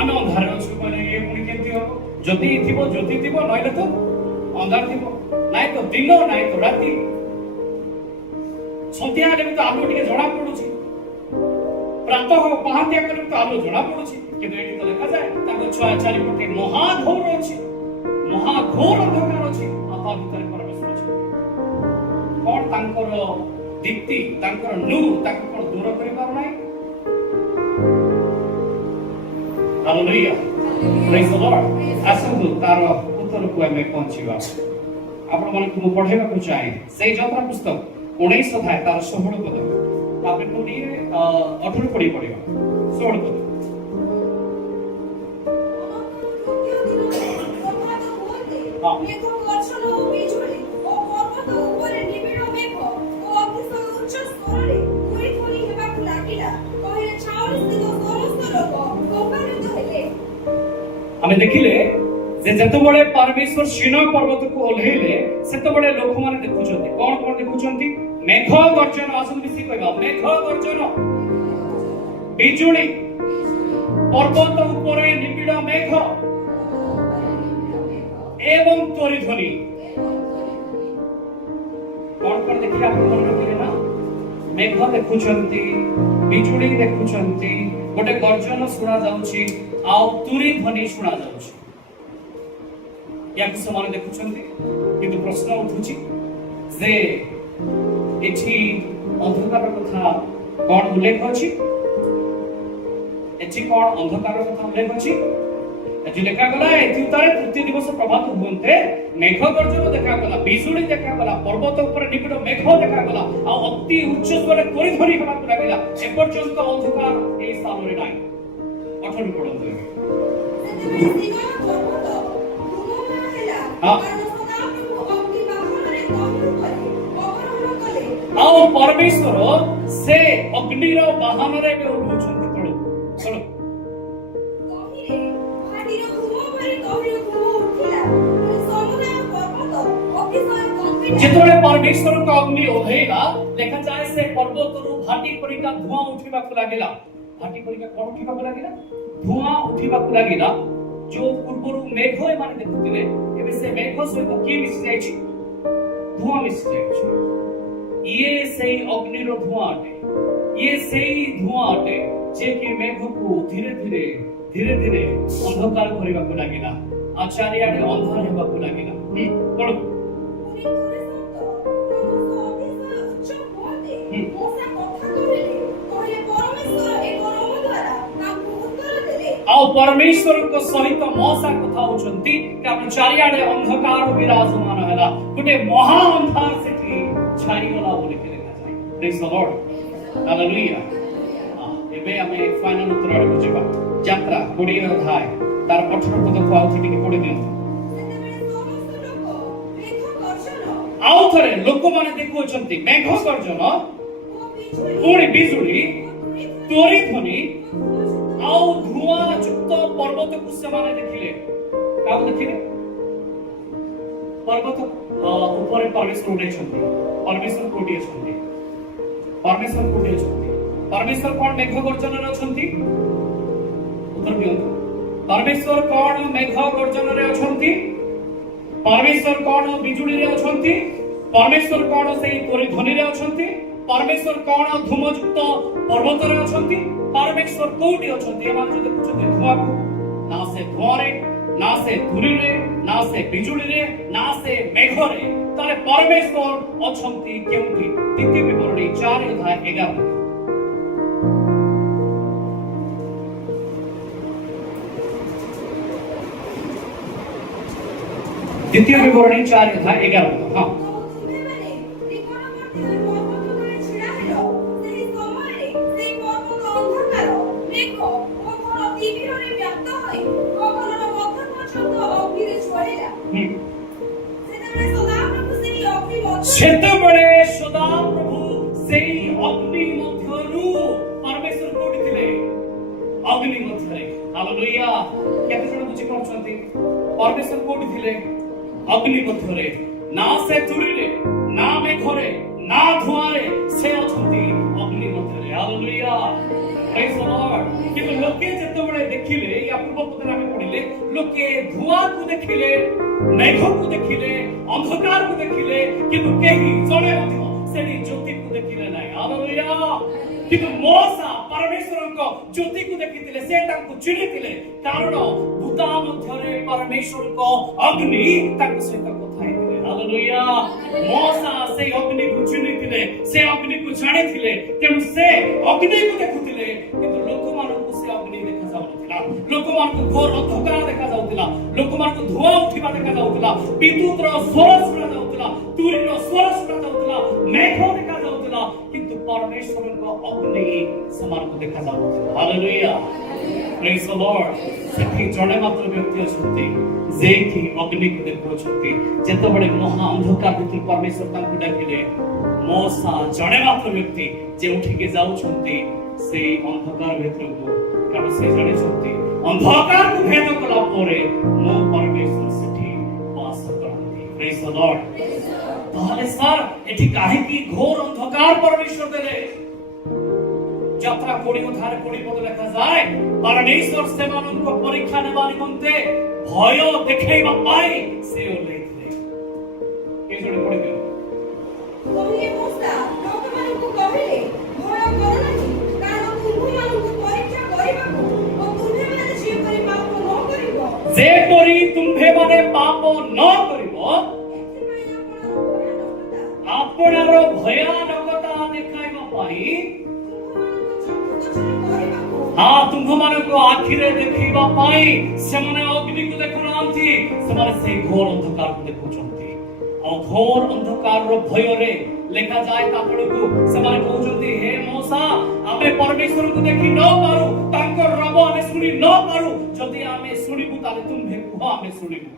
ଆମେ ଅନ୍ଧାରରେ ଅଛୁ କହିଲେ ଏ ପୁଣି କେମିତି ହବ? ଜ୍ୟୋତି ଥିବ ନହେଲେ ତ ଅନ୍ଧାର ଥିବ, ନାଇଁ ତ ଦିନ ନାଇଁ ତ ରାତି। ସନ୍ଧ୍ୟା ହେଲେ ବି ତ ଆଲୁ ଟିକେ ଜଣା ପଡୁଛି, ପ୍ରାତଃ ପାହାନ୍ତିଆ କଲେ ବି ତ ଆଲୁ ଜଣା ପଡୁଛି। କିନ୍ତୁ ଏଠି ତ ଲେଖାଯାଏ ତାଙ୍କ ଛୁଆ ଚାରିପଟେ ମହାଘୋର ଅଛି, ମହାଘୋର ଅନ୍ଧକାର ଅଛି ଆଉ ତା ଭିତରେ ପରମେଶ୍ୱର ଅଛନ୍ତି। କଣ ତାଙ୍କର ଦୀପ୍ତି ତାଙ୍କର ନୂର ତାକୁ କଣ ଦୂର କରିପାରୁନାହିଁ? Hallelujah, praise the Lord. आसନ୍ତୁ तार उत्तर को हमें पहुंचीबा। आपण मन को पढेबा को चाहे सेई यात्रा पुस्तक 19 अध्याय तार 16 पद आपने को 18 पढ़ी पड़िबा 16 पद। हमें देखिले जे जतबळे परमेश्वर सीना पर्वत को ओल्हेले सेतबळे लोक माने देखुछन्ती कोन देखुछन्ती? मेघ गर्जन। आसन मिसी कहबा मेघ गर्जन, बिजुली, पर्वत ऊपर निबिड़ मेघ एवं त्वरि ध्वनि। कोन देखिला आपण मन रखिले ना? मेघ देखुछन्ती, बिजुली देखुछन्ती, गोटे गर्जन सुना जाउछि आ तुरी ध्वनि सुना जाउछि। या कि समान देखुछन्ती किंतु प्रश्न उठुछि जे एठी अंधकार कथा कोन उल्लेख अछि? एठी कोन अंधकार कथा उल्लेख अछि? एठी देखा गला एठी उतारे तृतीय दिवस प्रभात हुंते मेघ गर्जन देखा गला, बिजुली देखा गला, पर्वत ऊपर निबिड़ मेघ देखा गला आ अति उच्च स्वर त्वरि ध्वनि हेबा लागिला। ए पर्यंत अंधकार ए स्थान रे नाही। 18 पढନ୍ତୁ। आओ परमेश्वर से अग्निर वाहन रे उठुछन्ती तळ चलो कहिरे भाडीर घुमो भरे कहिरे घुमो उठिला समुद्र पर्वत अतिशय कंपित। जेतबेले परमेश्वर को अग्नि ओढेला देखा जाय से पर्वतरु भाटी परिका धुआं उठिबाकु लागिला। भाटी परिका कोन उठिबाकु लागिला? धुआं उठिबाकु लागिला। जो पूर्वरु मेघ माने देखुथिले एबे से मेघ सहित की मिसि जायछि? धुआं मिसि जायछि। ये सेई अग्निर धुआं अटे ये सेई धुआं अटे जे कि मेघ को धीरे धीरे अंधकार करबाकू लागिला आ चारिआडे अंधार हेबाकू लागिला कोन परमेश्वर को सहित मौसा कथा होचंती कि हम चारिआडे अंधकार विराजमान हैला गोटे महा अंधार सेठी छाई गला बोली के देखा जाय प्रेज द लॉर्ड हालेलुया एबे हमें फाइनल उत्तर आडे बुझिबा यात्रा 20 अध्याय तार 18 पद को आउ थेटी के पढि दियौ आउ थरे लोक माने देखुचंती मेघ गर्जन पुणी बिजुली तोरी ध्वनि आउ धुआं युक्त पर्वत को सेमाने देखिले काउ देखिले पर्वत ऊपर परमेश्वर उठेछंती परमेश्वर कोठी अछंती परमेश्वर कोन मेघ गर्जन रे अछंती उत्तर दियौ परमेश्वर कोन मेघ गर्जन रे अछंती परमेश्वर कोन बिजुली रे अछंती परमेश्वर कोन सेई तोरी ध्वनि रे अछंती परमेश्वर कोन धूमयुक्त पर्वत रे अछंती परमेश्वर कोठी अछंती एमान जो देखुछंती धुआं को ना से धुआं रे ना से धूरी रे ना से बिजुली रे ना से मेघ रे ताले परमेश्वर अछंती केउठी द्वितीय विवरणी 4 अध्याय 11 द्वितीय विवरणी 4 अध्याय 11 हां सेतबळे सदा प्रभु सेई अग्नि मध्यरु परमेश्वर कोठी थिले अग्नि मध्यरे हालेलुया केते जण बुझी पाउछंती परमेश्वर कोठी थिले अग्नि मध्यरे ना से तुरीरे ना मेघरे ना धुआरे से अछंती अग्नि मध्यरे हालेलुया प्रेज द लॉर्ड कि लोके जेतबळे देखिले या पूर्व पदरे हम पढिले लोके धुआं को देखिले मेघ को देखिले अंधकार को देखिले किंतु केही जणे मध्य सेनी ज्योति को देखिले नाही हालेलुया किंतु मोसा परमेश्वर को ज्योति को देखिले से तांको चिनिथिले कारण भूता मध्यरे परमेश्वर को अग्नि तांको सहित कथा हेतिले हालेलुया मोसा से अग्नि को चिनिथिले से अग्नि को जानिथिले तेनु से अग्नि को देखुथिले किंतु लोक मानकु से अग्नि देखा जाउथिला लोक मानकु घोर अंधकार देखा जाउथिला लोक मानकु धुआं उठिबा देखा जाउथिला विद्युतर स्वर सुना जाउथिला तुरीर स्वर सुना जाउथिला मेघ देखा जाउथिला किंतु परमेश्वर को अग्नि समान को देखा जाउथिला हालेलुया प्रेज द लॉर्ड सेठी जणे मात्र व्यक्ति अछंती जे कि अग्नि को देखुछंती जेतबळे महा अंधकार भितर परमेश्वर तांकु डाकिले मोसा जणे मात्र व्यक्ति जे उठी के जाउछंती से अंधकार भितर को कारण से जणे छंती अंधकार को भेद कला परे मो परमेश्वर सेठी वास करंती प्रेज द लॉर्ड ताले सर एठी काहे की घोर अंधकार परमेश्वर देले यात्रा 20 अध्याय 20 पद लिखा जाए परमेश्वर सेमानन को परीक्षा नेबा निमंते भय देखेबा पाई से ओलेथिले के जोडे पढि दियो तोहे मोसा लोकमान को कहिले भय करो नाही कारण तुममान को परीक्षा करिबाको ओ तुमे माने जे करि पाप न करिवो जे करि तुम्भे माने पाप न करिवो आपणार भयानकता देखाइबा पाई हाँ तुम्ह माने को आखिरे देखिबा पाई सेमने अग्नि को देखुनांती सेमने से घोर अंधकार को देखुचंती और घोर अंधकार रो भय रे लेखा जाए तापड़ को सेमने कहउचंती हे मोसा आमे परमेश्वर को देखि न पारू तांकर रब आमे सुनि न पारू जदि आमे सुनिबु ताले तुम्हे को आमे सुनिबु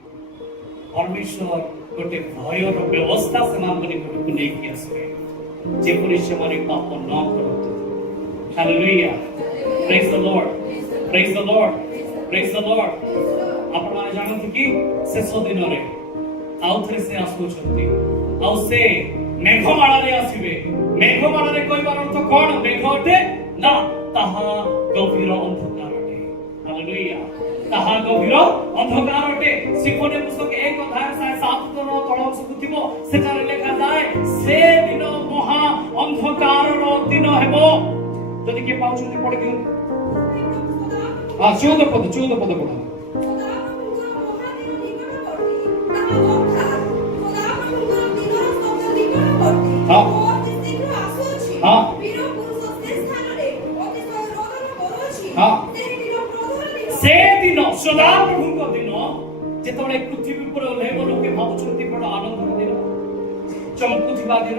परमेश्वर गोटे भय रो व्यवस्था समान बनि को नै कि आसे जे पुरुष माने पाप न करतु hallelujah Praise the Lord. Praise the Lord. Praise the Lord. आपण माने जानथि कि शेष दिन रे आउ थरे से आसुछंती आउ से मेघमाला रे आसीबे मेघमाला रे कहबार अर्थ कोन मेघ अटे ना ताहा गभीर अंधकार अटे ହାଲେଲୁୟା। ତାହା ଗଭୀର ଅନ୍ଧକାର ଅଟେ। ସିଫୋନେ ପୁସ୍ତକ 1:7 ତଳକୁ ଥିବ, ସେଠାରେ ଲେଖାଯାଏ ସେ ଦିନ ମହା ଅନ୍ଧକାରର ଦିନ ହେବ। ଯଦି କିଏ ପାଉଛନ୍ତି ପଢି ଦିଅନ୍ତୁ। 14 ପଦ ପଢ। ସେ ଦିନ ସଦାପ୍ରଭୁଙ୍କ ଦିନ ଯେତେବେଳେ ପୃଥିବୀ ଉପରେ ଓହ୍ଲେଇବ, ଲୋକେ ଭାବୁଛନ୍ତି ବଡ଼ ଆନନ୍ଦର ଦିନ, ଚମକୁଥିବା ଦିନ,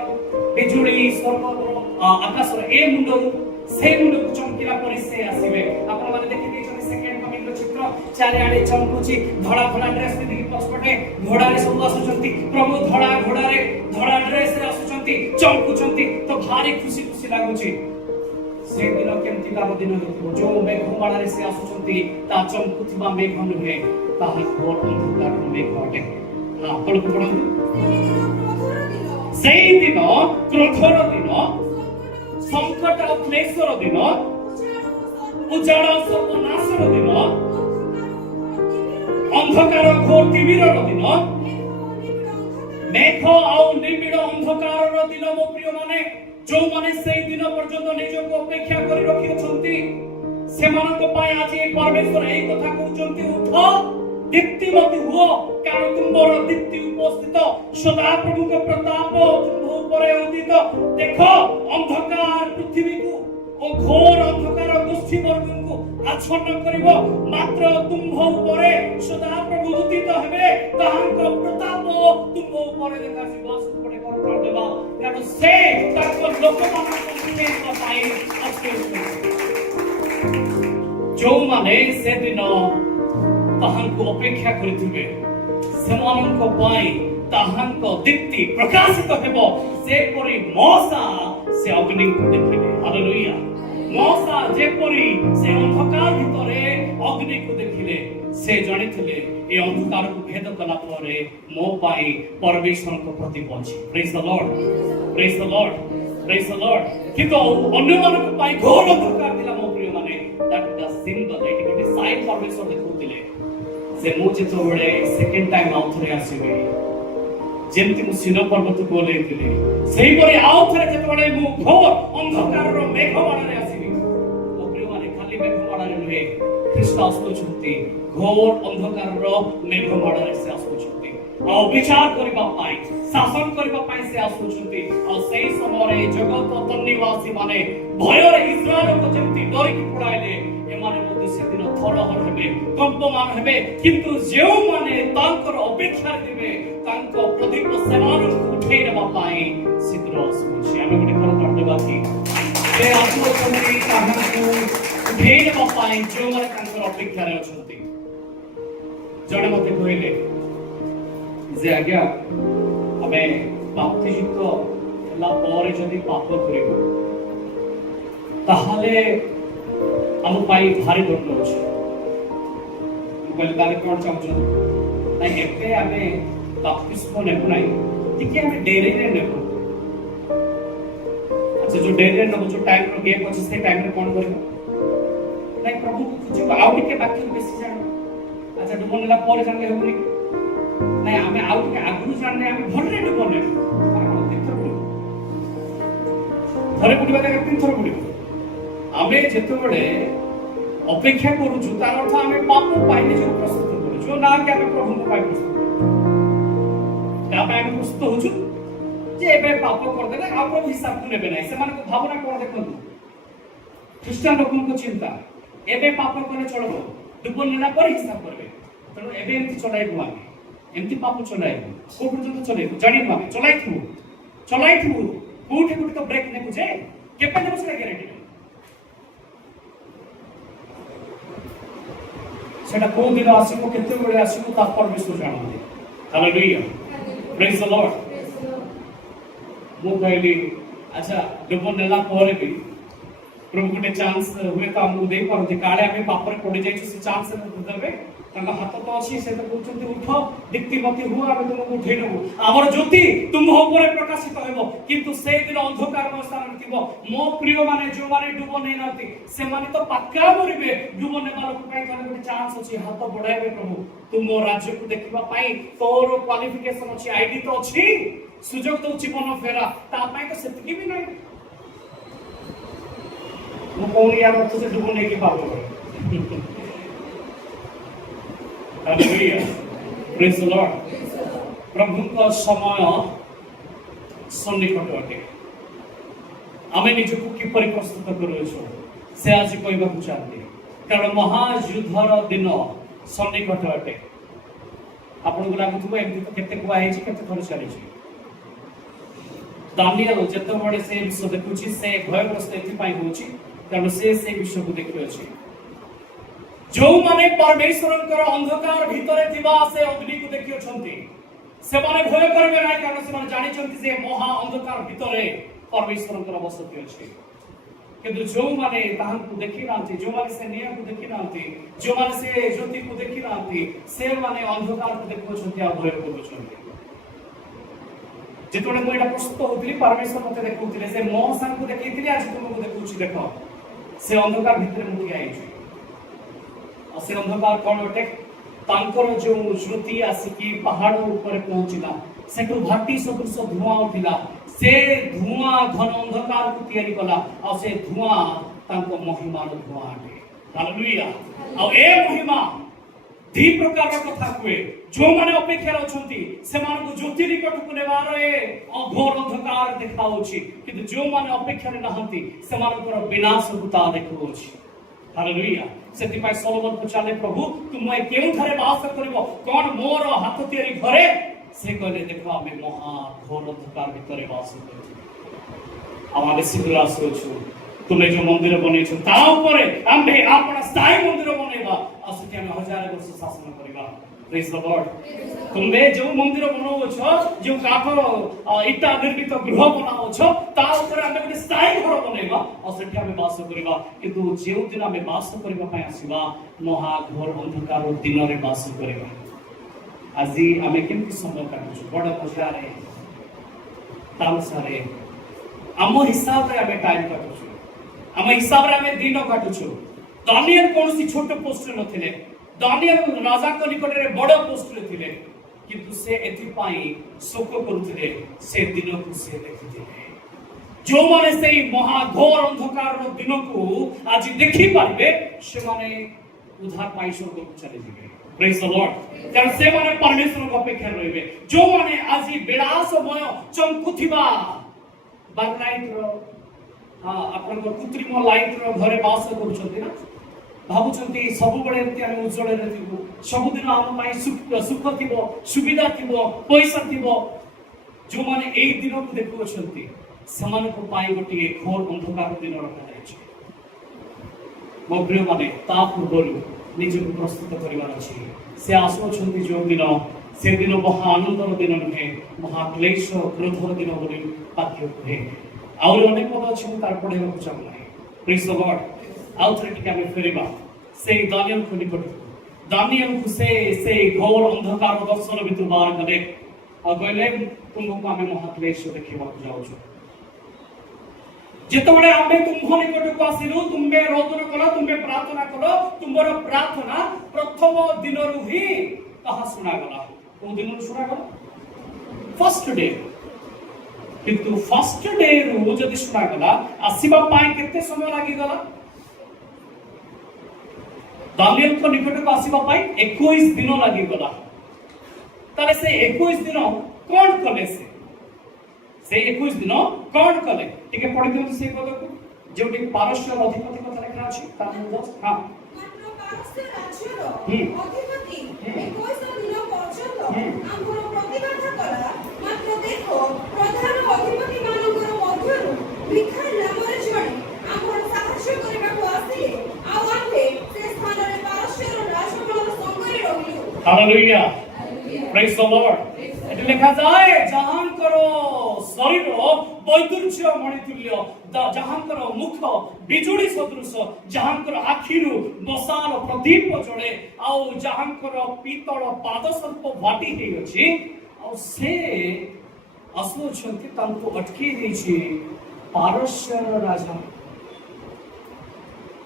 ବିଜୁଳି ସ୍ୱର୍ଗର ଆକାଶର ଏ ମୁଣ୍ଡରୁ ସେ ମୁଣ୍ଡକୁ ଚମକିଲା ପରି ସେ ଆସିବେ। ଆପଣମାନେ ଦେଖିଦେଇଛନ୍ତି ସେକେଣ୍ଡ କମିଂର ଚିତ୍ର, ଚାରିଆଡେ ଚମକୁଛି, ଧଳା ଧଳା ଡ୍ରେସ ପିନ୍ଧିକି ପଛପଟେ ଘୋଡାରେ ସବୁ ଆସୁଛନ୍ତି। ପ୍ରଭୁ ଧଳା ଘୋଡାରେ ଧଳା ଡ୍ରେସରେ ଆସୁଛନ୍ତି, ଚମକୁଛନ୍ତି, ତ ଭାରି ଖୁସି ଖୁସି ଲାଗୁଛି। ସେ ଦିନ କେମିତି ତାର ଦିନ ହେଇଥିବ, ଯୋଉ ମେଘମାଳାରେ ସେ ଆସୁଛନ୍ତି ତା ଚମକୁଥିବା ମେଘ ନୁହେଁ, ତାହା ଘୋର ଅନ୍ଧକାରର ମେଘ ଅଟେ। ତଳକୁ ପଢନ୍ତୁ। ସେଇ ଦିନ କ୍ରୋଧର ଦିନ, ସଂକଟ ଓ କ୍ଲେଶର ଦିନ, ଉଜାଡ ସର୍ବନାଶର ଦିନ, ଅନ୍ଧକାର ଘୋର ତିମିରର ଦିନ, ମେଘ ଆଉ ନିବିଡ଼ ଅନ୍ଧକାରର ଦିନ। ମୋ ପ୍ରିୟମାନେ, ଯୋଉମାନେ ସେଇ ଦିନ ପର୍ଯ୍ୟନ୍ତ ନିଜକୁ ଅପେକ୍ଷା କରି ରଖିଛନ୍ତି, ସେମାନଙ୍କ ପାଇଁ ଆଜି ପରମେଶ୍ୱର ଏହି କଥା କହୁଛନ୍ତି, ଉଠ ଦୀପ୍ତିମତୀ ହୁଅ, କାରଣ ତୁମର ଦୀପ୍ତି ଉପସ୍ଥିତ, ସଦାପ୍ରଭୁଙ୍କ ପ୍ରତାପ ତୁମ୍ଭ ଉପରେ ଉଦିତ। ଦେଖ, ଅନ୍ଧକାର ପୃଥିବୀକୁ ଓ ଘୋର ଅନ୍ଧକାର ଗୋଷ୍ଠୀ ବର୍ଗଙ୍କୁ ଆଚ୍ଛନ୍ନ କରିବ, ମାତ୍ର ତୁମ୍ଭ ଉପରେ ସଦାପ୍ରଭୁ ଉଦିତ ହେବେ, ତାହାଙ୍କ ପ୍ରତାପ ତୁମ୍ଭ ଉପରେ ଦେଖାଯିବ। ଗୋଟେ କଥା ଦେବା, କାରଣ ସେ ତାଙ୍କ ଲୋକମାନଙ୍କୁ ବୁଝେଇବା ପାଇଁ ଆସିଛନ୍ତି। ଯୋଉମାନେ ସେଦିନ ତାହାଙ୍କୁ ଅପେକ୍ଷା କରିଥିବେ, ସେମାନଙ୍କ ପାଇଁ ତାହାଙ୍କ ଦୀପ୍ତି ପ୍ରକାଶିତ ହେବ, ଯେପରି ମଶା ସେ ଅଗ୍ନିକୁ ଦେଖିଲେ। ହାଲେଲୁୟା। ମଶା ଯେପରି ସେ ଅନ୍ଧକାର ଭିତରେ ଅଗ୍ନିକୁ ଦେଖିଲେ, ସେ ଜାଣିଥିଲେ ଏ ଅନ୍ଧକାରକୁ ଭେଦ କଲା ପରେ ମୋ ପାଇଁ ପରମେଶ୍ୱରଙ୍କ ପ୍ରତୀକ ଅଛି। ପ୍ରେଜ୍ ଦ ଲର୍ଡ, ପ୍ରେଜ୍ ଦ ଲର୍ଡ, ପ୍ରେଜ୍ ଦ ଲର୍ଡ। କିନ୍ତୁ ଅନ୍ୟମାନଙ୍କ ପାଇଁ ଘୋର ଅନ୍ଧକାର ଥିଲା। ମୋ ପ୍ରିୟମାନେ, that is the symbol, ଏଠି ଗୋଟେ ସାଇନ୍ ପରମେଶ୍ୱର ଦେଖାଉଥିଲେ ଯେ ମୁଁ ଯେତେବେଳେ ସେକେଣ୍ଡ ଟାଇମ୍ ଆଉ ଥରେ ଆସିବି, ଯେମିତି ମୁଁ ସିନ ପର୍ବତକୁ ଓହ୍ଲେଇଥିଲି, ସେହିପରି ଆଉ ଥରେ ଯେତେବେଳେ ମୁଁ ଘୋର ଅନ୍ଧକାରର ମେଘମାଳାରେ ଆସିବି। ମୋ ପ୍ରିୟମାନେ, ଖାଲି ମେଘମାଳାରେ ନୁହେଁ, ଖ୍ରୀଷ୍ଟ ଆସୁଛନ୍ତି ଘୋର ଅନ୍ଧକାରର ମେଘମାଳାରେ ସେ ଆସୁଛନ୍ତି, ଆଉ ବିଚାର କରିବା ପାଇଁ, ଶାସନ କରିବା ପାଇଁ ସେ ଆସୁଛନ୍ତି। ଆଉ ସେଇ ସମୟରେ ଜଗତ ତନ୍ନିବାସୀ ମାନେ ଭୟରେ ଇସ୍ରାଏଲକୁ ଯେମିତି ଡରିକି ପଳାଇଲେ, ଏମାନେ ମଧ୍ୟ ସେଦିନ ଥରହର ହେବେ, କମ୍ପମାନ ହେବେ। କିନ୍ତୁ ଯେଉଁମାନେ ତାଙ୍କର ଅପେକ୍ଷାରେ ଥିବେ, ତାଙ୍କ ପ୍ରଦୀପ ସେମାନଙ୍କୁ ଉଠେଇ ନେବା ପାଇଁ ଶୀଘ୍ର ଆସୁଛି। ଆମେ ଗୋଟେ କଣ କରିଦେବା କି ସେ ଆସୁଛନ୍ତି ତାହାଙ୍କୁ ଉଠେଇ ନେବା ପାଇଁ, ଯେଉଁମାନେ ତାଙ୍କର ଅପେକ୍ଷାରେ ଅଛନ୍ତି। ଜଣେ ମତେ କହିଲେ ଯେ ଆଜ୍ଞା, ଆମେ ବାପ୍ତିସ୍ମ ହେଲା ପରେ ଯଦି ପାପ କରିବୁ, ତାହେଲେ ଆମ ପାଇଁ ଭାରି ଦଣ୍ଡ ଅଛି। ମୁଁ କହିଲି ତାହେଲେ କ'ଣ ଚାହୁଁଛନ୍ତି? ନାଇଁ, ଏବେ ଆମେ ବାପ୍ତିସ୍ମ ନେବୁ ନାହିଁ, ଟିକେ ଆମେ ଡେରିରେ ନେବୁ। ଆଚ୍ଛା, ଯୋଉ ଡେରିରେ ନେବୁ, ଯୋଉ ଟାଇମ୍ର ଗେପ୍ ଅଛି, ସେ ଟାଇମ୍ରେ କ'ଣ କରିବୁ? ନାଇଁ, ପ୍ରଭୁକୁ ଖୋଜିବୁ, ଆଉ ଟିକେ ବାକି ବେଶୀ ଜାଣିବୁ। ଆଚ୍ଛା, ଡୁବ ନେଲା ପରେ ଜାଣିଲେ ହେବନି? ନାଇଁ, ଆମେ ଆଉ ଟିକେ ଆଗରୁ ଜାଣିଲେ ଆମେ ଭଲରେ ଡୁବ ନେବୁ। ତିନିଥର ବୁଡ଼ିବୁ, ଥରେ ବୁଡ଼ିବା ଜାଗାରେ 3 ଥର ବୁଡ଼ିବୁ। ଆମେ ଯେତେବେଳେ ଅପେକ୍ଷା କରୁଛୁ, ତାର ଅର୍ଥ ଆମେ ପାପ ପାଇଁ ନିଜକୁ ପ୍ରସ୍ତୁତ କରୁଛୁ, ନା କି ଆମେ ପ୍ରଭୁଙ୍କ ପାଇଁ ପ୍ରସ୍ତୁତ କରୁଛୁ। ତା ପାଇଁ ଆମେ ପ୍ରସ୍ତୁତ ହଉଛୁ ଯେ ଏବେ ପାପ କରିଦେଲେ ଆଉ ପ୍ରଭୁ ହିସାବକୁ ନେବେ ନାହିଁ। ସେମାନଙ୍କ ଭାବନା କ'ଣ ଦେଖନ୍ତୁ, ଖ୍ରୀଷ୍ଟିଆନ ଲୋକଙ୍କ ଚିନ୍ତା, ଏବେ ପାପ କଲେ ଚଳିବ, ଡୁବ ନେଲା ପରେ ହିସାବ କରିବେ। ତେଣୁ ଏବେ ଏମିତି ଚଲାଇବୁ, ଆମେ ଏମିତି ପାପ ଚଲାଇବୁ, କୋଉ ପର୍ଯ୍ୟନ୍ତ ଚଲାଇବୁ ଜାଣିବୁ, ଆମେ ଚଲାଇଥିବୁ କୋଉଠି କୋଉଠି ତ ବ୍ରେକ୍ ନେବୁ, ଯେ କେବେ ନେବୁ ସେଟା ଗ୍ୟାରେଣ୍ଟି ନାହିଁ। সেটা কোন দিন আসিব, কেতেবেলে আসিব, তা পরমেশ্বর জানନ୍ତି। হালেলুয়া, প্রেজ দ লর্ড। ମୁଁ କହିଲି ଆଚ୍ଛା, ଡୁବ ନେଲା ପରେ ବି प्रभु गोटे चांस हुए तो हमको दे पारती काले आम पापर पड़ जाए से चांस देवे हाथ तो अच्छी से तो कहते उठ दीप्तिमती हुआ आम तुमको उठे नबू आमर ज्योति तुम प्रकाशित हो किंतु से दिन अंधकार स्थान थी मो प्रिय माने जो माने डुब नहीं नाती से माने तो पक्का मरबे डुब नेबा लोक पई गोटे चांस अच्छी हाथ बढ़ाइबे प्रभु तुम मो राज्य को देखिबा पाई तोर क्वालिफिकेशन अच्छी आईडी तो अच्छी सुजोग तो जीवन फेरा ता पाई तो सेतकी भी नहीं मो कोन यार तुझे डुब नहीं की पाबो हालेलुया प्रेज द लॉर्ड प्रभु का समय सन्निकट अटे आमे निजको किपरि प्रस्तुत करूछु से आज कहबाकू चाहते कारण महायुद्धर दिन सन्निकट अटे आपन को लागुथबो एमती तो केते कुआ हेछि केते थोर चली छि दानियल जत बडे से विश्व देखुछि से भयग्रस्त एथि पाई होछि कारण से विश्व को देखि अछि जो माने परमेश्वरंकर अंधकार भितरे थिबा से अग्नि को देखि अछंती से माने भय करबे नाही कारण से माने जानि छंती जे महा अंधकार भितरे परमेश्वरंकर बसति अछि किंतु जो माने ताहां को देखि नांती जो माने से निया को देखि नांती जो माने से ज्योति को देखि नांती से माने अंधकार को देखि अछंती आ भय करू छंती जेतोने मोइडा प्रस्तुत होतली परमेश्वर मते देखौतिले से मो सान को देखितिली आज तुमको देखौछि देखो से अंधकार भितरे मुठी आइछि से अंधकार कौन अटे तांकर जो श्रुति आसिकी पहाड़ ऊपर पहुंचला सेठु भाटी सदृश धुआं उठिला से धुआं घन अंधकार को तैयारी कला और से धुआं तांको महिमार धुआं अटे हालेलुया और ए महिमा दी प्रकार कथा हुए जो माने अपेक्षा अछंती से मान को ज्योति निकट को नेबार ए घोर अंधकार देखाउछि किंतु जो माने अपेक्षा रे नहंती से मानकर विनाश होता देखौछि हालेलुया सेति पाई सोलोमन पुछाले प्रभु तुम केउ थारे वास करबो कोन मोर हाथ तियारी घरे से कहले देखो आमे महा घोर अंधकार भितरे वास करछु आमे शीघ्र आसुछु तुमे जो मंदिर बनेछु ता ऊपर आमे आपण स्थायी मंदिर बनेबा असति आमे हजार वर्ष शासन करबा प्रेज द लॉर्ड तुमे जो मंदिर बनाओ छ जो काठ इटा निर्मित गृह बनाओ छ ता ऊपर आमे गोटे स्थायी घर बनेबा असति आमे वास करबा किंतु जे दिन आमे वास करबा पय आसीबा महा घोर अंधकार दिन रे वास करबा আজি आमे केमति समय काटछु बड़ मजारे तामसारे आम हिसाब रे आमे टाइम काटछु आम हिसाब रे आमे दिन काटछु दानियल कोनसी छोट पोस्ट नथिले दानियल राजा को निकट रे बड़ पोस्ट रे थिले किंतु से एथि पाई शोक करूथिले से दिन को से देखिथिले जो माने से महाघोर अंधकार रो दिन को आज देखि पाइबे से माने उद्धार पाई स्वर्ग को चले जिवे प्रेज द लॉर्ड कारण से माने परमेश्वर को अपेक्षा रहिबे जो माने आज विलासमय चमकुथिबा बारलाइट रो आपन को कृत्रिम लाइट रो घरे वास करूछंती ना भाबुछंती सब बळे एते हम उज्जवल रे थिबो सब दिन हम पाई सुख थिबो सुविधा थिबो पैसा थिबो जो माने एई दिन को देखुछंती समान को पाई गोटी घोर अंधकार दिन रखा जाय छै मो प्रिय माने ता पूर्वरु निजको प्रस्तुत करिवार अछि से आसुछंती जो दिन से दिन महा आनंदर दिन नुहे महा क्लेश क्रोधर दिन बोली बाध्य हुए और अनेक पद अछि तार पढेबा को चाहू नाही प्रेज द लॉर्ड आउथरे के हमें फेरिबा से दानियल को निकट दानियल को से घोर अंधकार दर्शन भितर बाहर करे और कहले तुमको हमें महा क्लेश देखिबा को जाउ छ जेतबडे आमे तुमको निकट को आसिलु तुमे रोदन कलो तुमे प्रार्थना कलो तुमर प्रार्थना प्रथम दिनरु ही कहा सुना गला ओ दिनरु सुना गला फर्स्ट डे किंतु फर्स्ट डे रु जदि सुना गला आसीबा पाई केते समय लागि गला दानियल को निकट को आसीबा पाई 21 दिन लागि गला ताले से 21 दिन कोन कले से 21 दिन कोन कले टिके पढि दिउ से पद को जेउटी पारस्य अधिपति कथा लेखा अछि ता मुझ हां मात्र पारस्य राज्यर अधिपति 21 दिन पर्यंत आमर प्रतिबाद कला मात्र देखो प्रधान अधिपति मानकर मध्यरु मिखाइल नामरे जणी आमर साहाय्य करबा को आसी आ आथे से स्थान रे पारस्य राजमहल संगरे रहिलु हालेलुया प्रेज द लॉर्ड एट लिखा जाए जहां करो शरीर वैदुर्य मणितुल्य जहांकर मुख बिजुड़ी सदृश जहांकर आखिरु मशाल प्रदीप जड़े आउ जहांकर पीतल पाद सर्प भाटी हे अछि आउ से आसुछंती तांको अटकी देछि पारस्यर राजा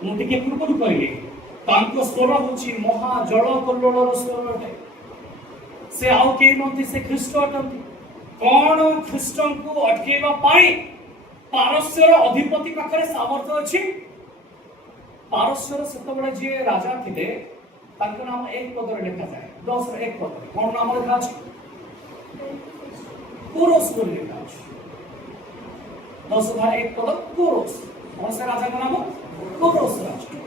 मुझे के पूर्व कहले तांको स्वर होछि महा जल कल्लोळर स्वर अटे से आउ के नथि से ख्रीष्ट अटंती कोन ख्रीष्टन को अटकेबा पाई पारस्यर अधिपति पाखरे सामर्थ्य अछि पारस्यर सेतबेले जे राजा थिले तांको नाम एक पदर लिखा जाय 10 रे एक पद कोन नाम लिखा अछि कोरोस बोली लिखा अछि 10 भाग एक पद कोरोस और से राजा का नाम कोरोस राजा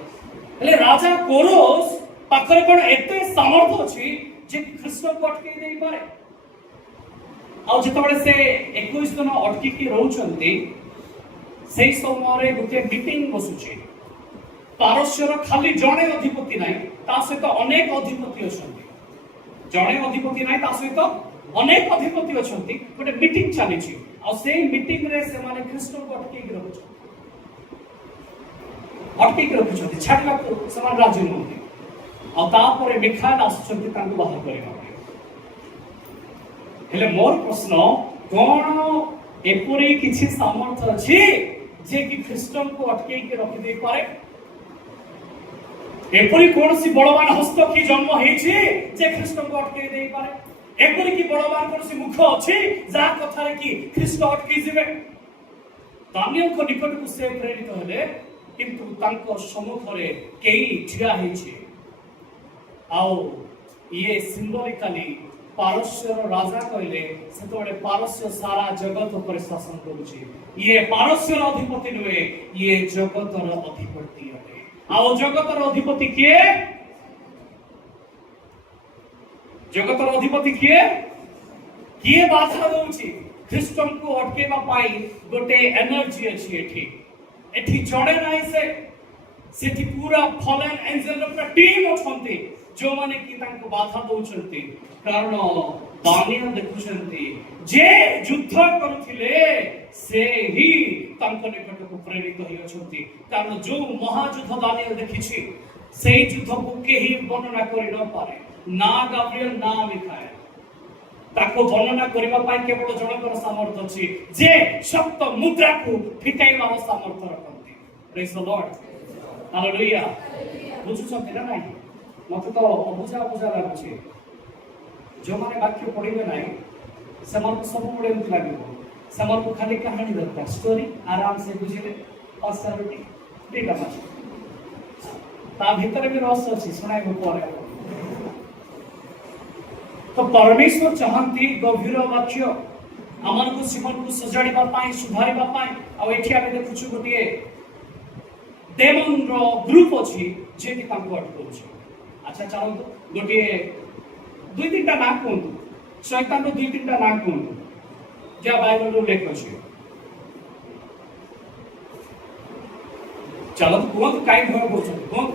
हेले राजा कोरोस पाखरे कोन एते सामर्थ्य अछि जे ख्रीष्ट को अटके देई पारे आ जेतबेले से 21 दिन अटकी के रहउचंती सेही समय गोटे मीटिंग बसुची पारस्यर खाली जणे अधिपति नाही ता सहित अनेक अधिपति अछंती जणे अधिपति नाही ता सहित अनेक अधिपति अछंती गोटे मीटिंग चलीची आ सेही मीटिंग रे से माने ख्रीष्ट को अटके के रखुचंती छाडला को समान राज्य नहोती आ तापर मिखाइल आसुचंती तांको बाहर करेगा हेले मोर प्रश्न कोन एपुरी किछि सामर्थ्य अछि जे कि ख्रीष्टन को अटके के रखि दे पारे एपुरी कोनसी बलवान हस्त की जन्म हेछि जे ख्रीष्टन को अटके दे पारे एपुरी की बलवान कोनसी मुख अछि जा कथा रे कि ख्रीष्ट अटकी जिवे दानियल को निकट को से प्रेरित होले किंतु तांको सम्मुख रे केई ठिया हेछि आओ ये सिंबलिकली पारस्यर राजा कहले सेतबेले पारस्य सारा जगत पर शासन करूची ये पारस्यर अधिपति नुए ये जगतर अधिपति अटे आओ जगतर अधिपति किए जगतर अधिपति किए बाधा दउची ख्रीष्टन को अटकेबा पाई गोटे एनर्जी अछि एठी जड़े नाही सेठी पूरा फॉलन एंजल टीम अछंती जो माने कि तांको बाधा दउचंती कारण दानियल देखुचंती जे युद्ध करूथिले से ही तांको निकट को प्रेरित होई अछंती कारण जो महायुद्ध दानियल देखिछि सेही युद्ध को केही वर्णना करि न पारे ना गाब्रिएल ना मिखाएल ताको वर्णना करिबा पाई केवल जनकर सामर्थ्य अछि जे शक्त मुद्रा को फिटाइबार सामर्थ्य रखंती प्रेज द लॉर्ड हालेलुया बुझुचंती ना नाही मत तो अबुझा लागुଛି जो माने वाक्य पढ़िबे नाही समर सब पढ़े उठ लागिबो समर को खाली कहानी दरकार स्टोरी आराम से बुझिले असरटी देगा माछ ता भीतर भी रस अछि सुनाइबो परे तो परमेश्वर चाहंती गभीर वाक्य हमन को जीवन को सजाड़ीबा पाई सुधारीबा पाई आ एठी आमे देखुछु गोटिए डेमन रो ग्रुप अछि जे कि तांको अटकौछि अच्छा चलो गोटे दुई तीन ना कहतु शैतान रो दुई तीन ना कहतु जा बाइबल रो लेख अछि चलो तो कोन काई भय बोलछ कोन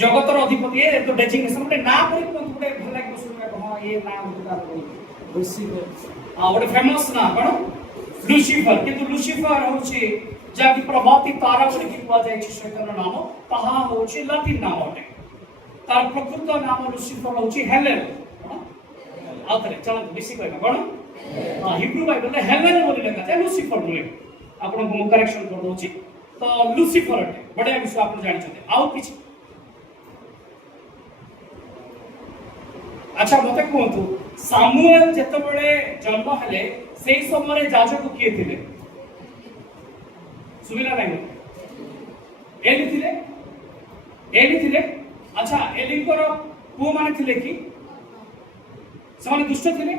जगतर अधिपति ए तो डेजिग्नेशन गोटे ना परि कोन गोटे भल लाग सुनबा हां ये नाम होता लूसीफर आ गोटे फेमस ना कोन लूसीफर किंतु लूसीफर होछि जाकि प्रभाती तारा बोली कि कुआ जाय छि शैतान नाम ताहा होछि लातिन नाम अटे तार प्रकृत नाम लूसीफर होछि हेलेन आतरे चलो बेसी कहबा कोन हिब्रू बाइबल में हेलेन बोली लिखा है लूसीफर बोले आपन को करेक्शन कर दोछि तो लूसीफर अटे बढ़िया विषय आपन जानि छते आउ किछ अच्छा मते कोंतु सामुएल जेतबेले जन्म हेले सेही समय याजक किए थिले सुविला नहीं एली थिले अच्छा एलिंकर पुओ माने थिले कि समान दुष्ट थिले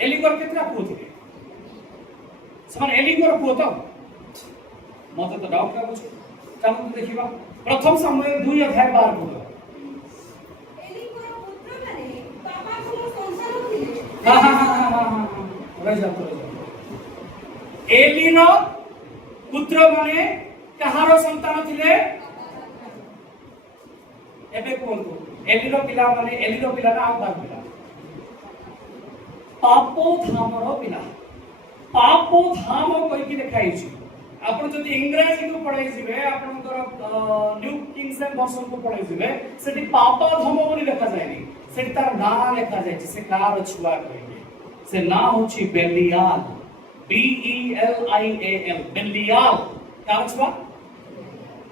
एलिंकर केतना पुओ थिले समान एलिंकर पुओ तो मते तो डाउट लागो छै चलो देखिबा प्रथम सामुएल 2 अध्याय 12 पुओ एलिंकर पुत्र माने बाबा को संसार थिले हां रह जा एलिनो पुत्र माने कहारो संतान थिले एबे कोन एलिरो पिला माने एलिरो पिला ना आउ बार पिला ପାପଧାମର ପିଲା। ପାପଧାମ କହିକି ଲେଖା ହେଇଛି। ଆପଣ ଯଦି ଇଂରାଜୀକୁ ପଢାଇ ଯିବେ, ଆପଣଙ୍କର ନ୍ୟୁ କିଙ୍ଗ ଜେମ୍ସ ଭର୍ସନକୁ ପଢାଇ ଯିବେ, ସେଠି ପାପଧାମ ବୋଲି ଲେଖା ଯାଏନି, ସେଠି ତାର ନାଁ ଲେଖା ଯାଇଛି। ସେ କାହାର ଛୁଆ କହିବେ? ସେ ନାଁ ହଉଛି ବେଲିଆଲ, BELIAL, ବେଲିଆଲ। କାହାର ଛୁଆ?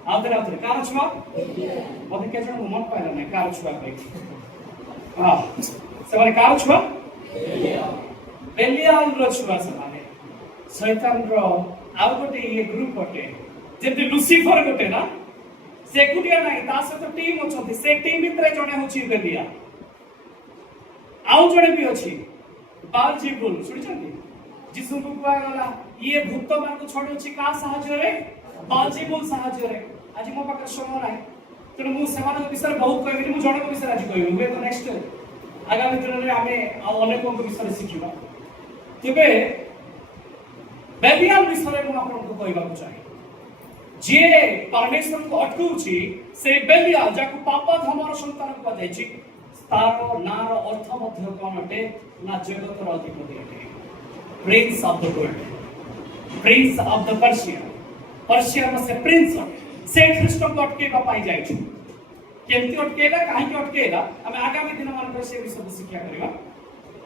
ଆଉଥରେ କାହାର ଛୁଆ? ମତେ କେତେ ଜଣ ମନ ପାଇଲା ନାହିଁ କାହାର ଛୁଆ କହିକି। ସେମାନେ କାହାର ଛୁଆ? ବେଲିଆଲର ଛୁଆ ସେମାନେ। ଶୈତାନର ଆଉ ଗୋଟେ ଇଏ ଗ୍ରୁପ ଅଟେ, ଯେମିତି ଲୁସିଫର ଗୋଟେ ନା, ସେ ଏକୁଟିଆ ନାହିଁ, ତା ସହିତ ଟିମ୍ ଅଛନ୍ତି। ସେ ଟିମ୍ ଭିତରେ ଜଣେ ହଉଛି ବେଲିଆଲ, ଆଉ ଜଣେ ବି ଅଛି ବାଲଜିବୁଲ। ଶୁଣିଛନ୍ତି? ଯୀଶୁଙ୍କୁ କୁହାଗଲା ଇଏ ଭୂତ ମାନଙ୍କୁ ଛଡଉଛି କାହା ସାହାଯ୍ୟରେ? ବାଲଜିବୁଲ ସାହାଯ୍ୟରେ। ଆଜି ମୋ ପାଖରେ ସମୟ ନାହିଁ, ତେଣୁ ମୁଁ ସେମାନଙ୍କ ବିଷୟରେ ବହୁତ କହିବିନି। ମୁଁ ଜଣଙ୍କ ବିଷୟରେ ଆଜି କହିବି, ହୁଏତ ନେକ୍ସଟ ଆଗାମୀ ଦିନରେ ଆମେ ଆଉ ଅନେକଙ୍କ ବିଷୟରେ ଶିଖିବା। ତେବେ ବେଲିଆଲ ବିଷୟରେ ମୁଁ ଆପଣଙ୍କୁ କହିବାକୁ ଚାହେଁ। ଯିଏ ପରମେଶ୍ୱରଙ୍କୁ ଅଟକାଉଛି, ସେ ବେଲିଆଲ, ଯାହାକୁ ପାପଧାମର ସନ୍ତାନ କୁହାଯାଇଛି, ତାର ନାଁର ଅର୍ଥ ମଧ୍ୟ କଣ ଅଟେ? ନା ଜଗତର ଅଧିପତି ଅଟେ। Prince of the world, prince of the Persia. ପର୍ସିଆର ସେ ପ୍ରିନ୍ସ ଅଟେ। ସେ ଖ୍ରୀଷ୍ଟଙ୍କୁ ଅଟକେଇବା ପାଇଁ ଯାଇଛି। କେମିତି ଅଟକେଇଲା, କାହିଁକି ଅଟକେଇଲା, ଆମେ ଆଗାମୀ ଦିନମାନଙ୍କରେ ସେ ବିଷୟରେ ଶିକ୍ଷା କରିବା।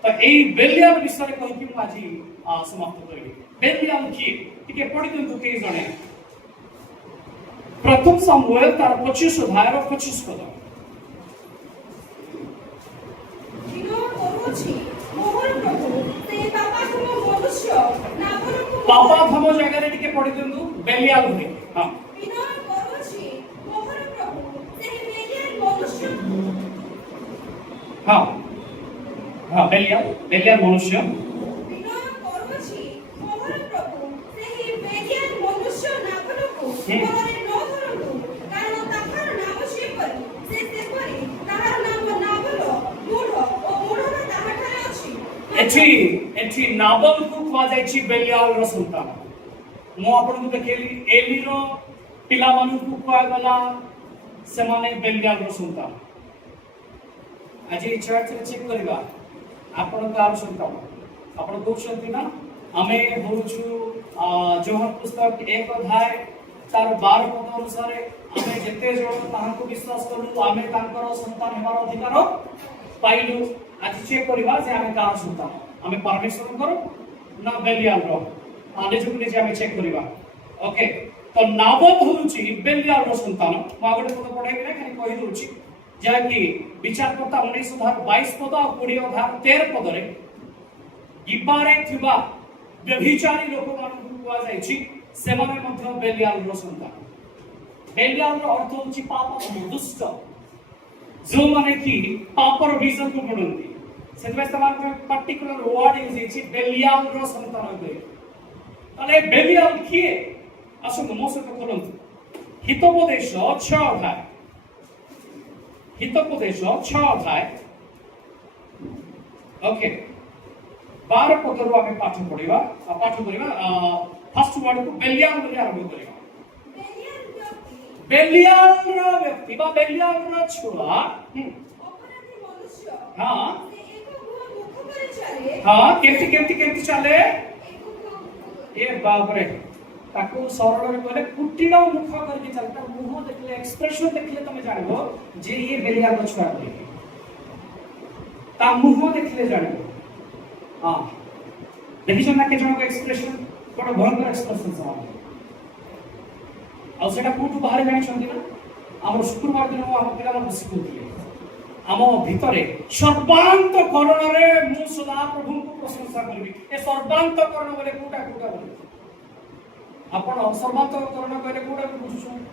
ତ ଏଇ ବେଲିଆଲ ବିଷୟରେ କହିକି ମୁଁ ଆଜି ସମାପ୍ତ କରିବି। ବେଲିଆଲ କିଏ? ଟିକେ ପଢି ଦିଅନ୍ତୁ କେହି ଜଣେ। ପ୍ରଥମ ସାମୁଏଲ ତାର 25 ଅଧ୍ୟାୟର 25 ପଦ। ପାପଧାମ ଜାଗାରେ ଟିକେ ପଢି ଦିଅନ୍ତୁ ବେଲିଆଲ ହୁଏ। ହଁ, ହଁ, ହଁ, ବେଲିଆଲ ମନୁଷ୍ୟ। ଏଠି ନାବଲକୁ କୁହାଯାଇଛି ବେଲିଆଲର ସନ୍ତାନ। ମୁଁ ଆପଣଙ୍କୁ ଦେଖେଇଲି ଏଲିର ପିଲାମାନଙ୍କୁ କୁହାଗଲା ସେମାନେ ବେଲିଆଲର ସନ୍ତାନ। ଆଜି ଚର୍ଚ୍ଚରେ ଚେକ୍ କରିବା ଆପଣ କାହାର ସନ୍ତାନ। ଆପଣ କହୁଛନ୍ତି ନା ଆମେ ହଉଛୁ ଯୋହନ ପୁସ୍ତକ 1 ଅଧ୍ୟାୟ ତାର 12 ପଦ ଅନୁସାରେ ଆମେ ଯେତେ ଜଣ ତାହାଙ୍କୁ ବିଶ୍ୱାସ କଲୁ ଆମେ ତାଙ୍କର ସନ୍ତାନ ହେବାର ଅଧିକାର ପାଇଲୁ। ଆଜି ଚେକ୍ କରିବା ଯେ ଆମେ କାହାର ସନ୍ତାନ, ଆମେ ପରମେଶ୍ୱରଙ୍କର ନା ବେଲିଆଲର। ନିଜକୁ ନିଜେ ଆମେ ଚେକ୍ କରିବା। ଓକେ, ତ ନାବଲ ହଉଛି ବେଲିଆଲର ସନ୍ତାନ। ମୁଁ ଆଉ ଗୋଟେ ପଦ ପଢେଇବି ନା, ଖାଲି କହିଦଉଛି, ଯାହାକି ବିଚାରକର୍ତ୍ତା 19 ଅଧ୍ୟାୟ 22 ପଦ ଆଉ 20 ଅଧ୍ୟାୟ 13 ପଦରେ ଗିବାରେ ଥିବା ବ୍ୟଭିଚାରୀ ଲୋକମାନଙ୍କୁ କୁହାଯାଇଛି ସେମାନେ ମଧ୍ୟ ବେଲିଆଲର ସନ୍ତାନ। ବେଲିଆଲର ଅର୍ଥ ହଉଛି ପାପ, ଦୁଷ୍ଟ, ଯେଉଁମାନେ କି ପାପର ବୀଜକୁ ବୁଣନ୍ତି। ସେଥିପାଇଁ ସେମାନଙ୍କର ପାର୍ଟିକୁଲାର ୱାର୍ଡ ୟୁଜ ହେଇଛି ବେଲିଆଲର ସନ୍ତାନ କହିଲେ। ତାହେଲେ ବେଲିଆଲ କିଏ? ଆସନ୍ତୁ ମୋ ସହିତ ଖୋଲନ୍ତୁ ହିତୋପଦେଶ 6 ଅଧ୍ୟାୟ। ହିତୋପଦେଶ 6 ଅଧ୍ୟାୟ। ଓକେ, 12 ପଦରୁ ଆମେ ପାଠ କରିବା। ଫାର୍ଷ୍ଟ ୱାର୍ଡକୁ ବେଲିଆଲ ବୋଲି ଆରମ୍ଭ କରିବା। ବେଲିଆଲର ବ୍ୟକ୍ତି ବା ବେଲିଆଲର ଛୁଆ। ହଁ, ହଁ, କେମିତି ଚାଲେ? ଏ ବାପରେ, ତାକୁ ସରଳରେ କହିଲେ କୁଟିଳ ମୁଖ କରିକି ଚାଲେ। ତା ମୁହ ଦେଖିଲେ, ଏକ୍ସପ୍ରେସନ ଦେଖିଲେ ତମେ ଜାଣିବ ଯେ ଇଏ ବେଲିଆଲର ଛୁଆ କହିକି। ତା ମୁହ ଦେଖିଲେ ଜାଣିବ। ହଁ, ଦେଖିଛ ନା କେତେ ଜଣଙ୍କ ଏକ୍ସପ୍ରେସନ ବଡ ଭୟଙ୍କର ଏକ୍ସପ୍ରେସନ ସେମାନେ। ଆଉ ସେଟା କୋଉଠୁ ବାହାରେ ଜାଣିଛନ୍ତି ନା? ଆମର ଶୁକ୍ରବାର ଦିନ ଆମ ପିଲାମାନଙ୍କୁ ଶିଖଉଥିଲେ। ଆମ ଭିତରେ ସର୍ବାନ୍ତକରଣରେ ମୁଁ ସଦା ପ୍ରଭୁଙ୍କୁ ପ୍ରଶଂସା କରିବି। ଏ ସର୍ବାନ୍ତକରଣ ବୋଲେ କୋଉଟା ବୋଲେ ଆପଣ ସର୍ବାନ୍ତକରଣ କହିଲେ କୋଉଟା ବୁଝୁଛନ୍ତି?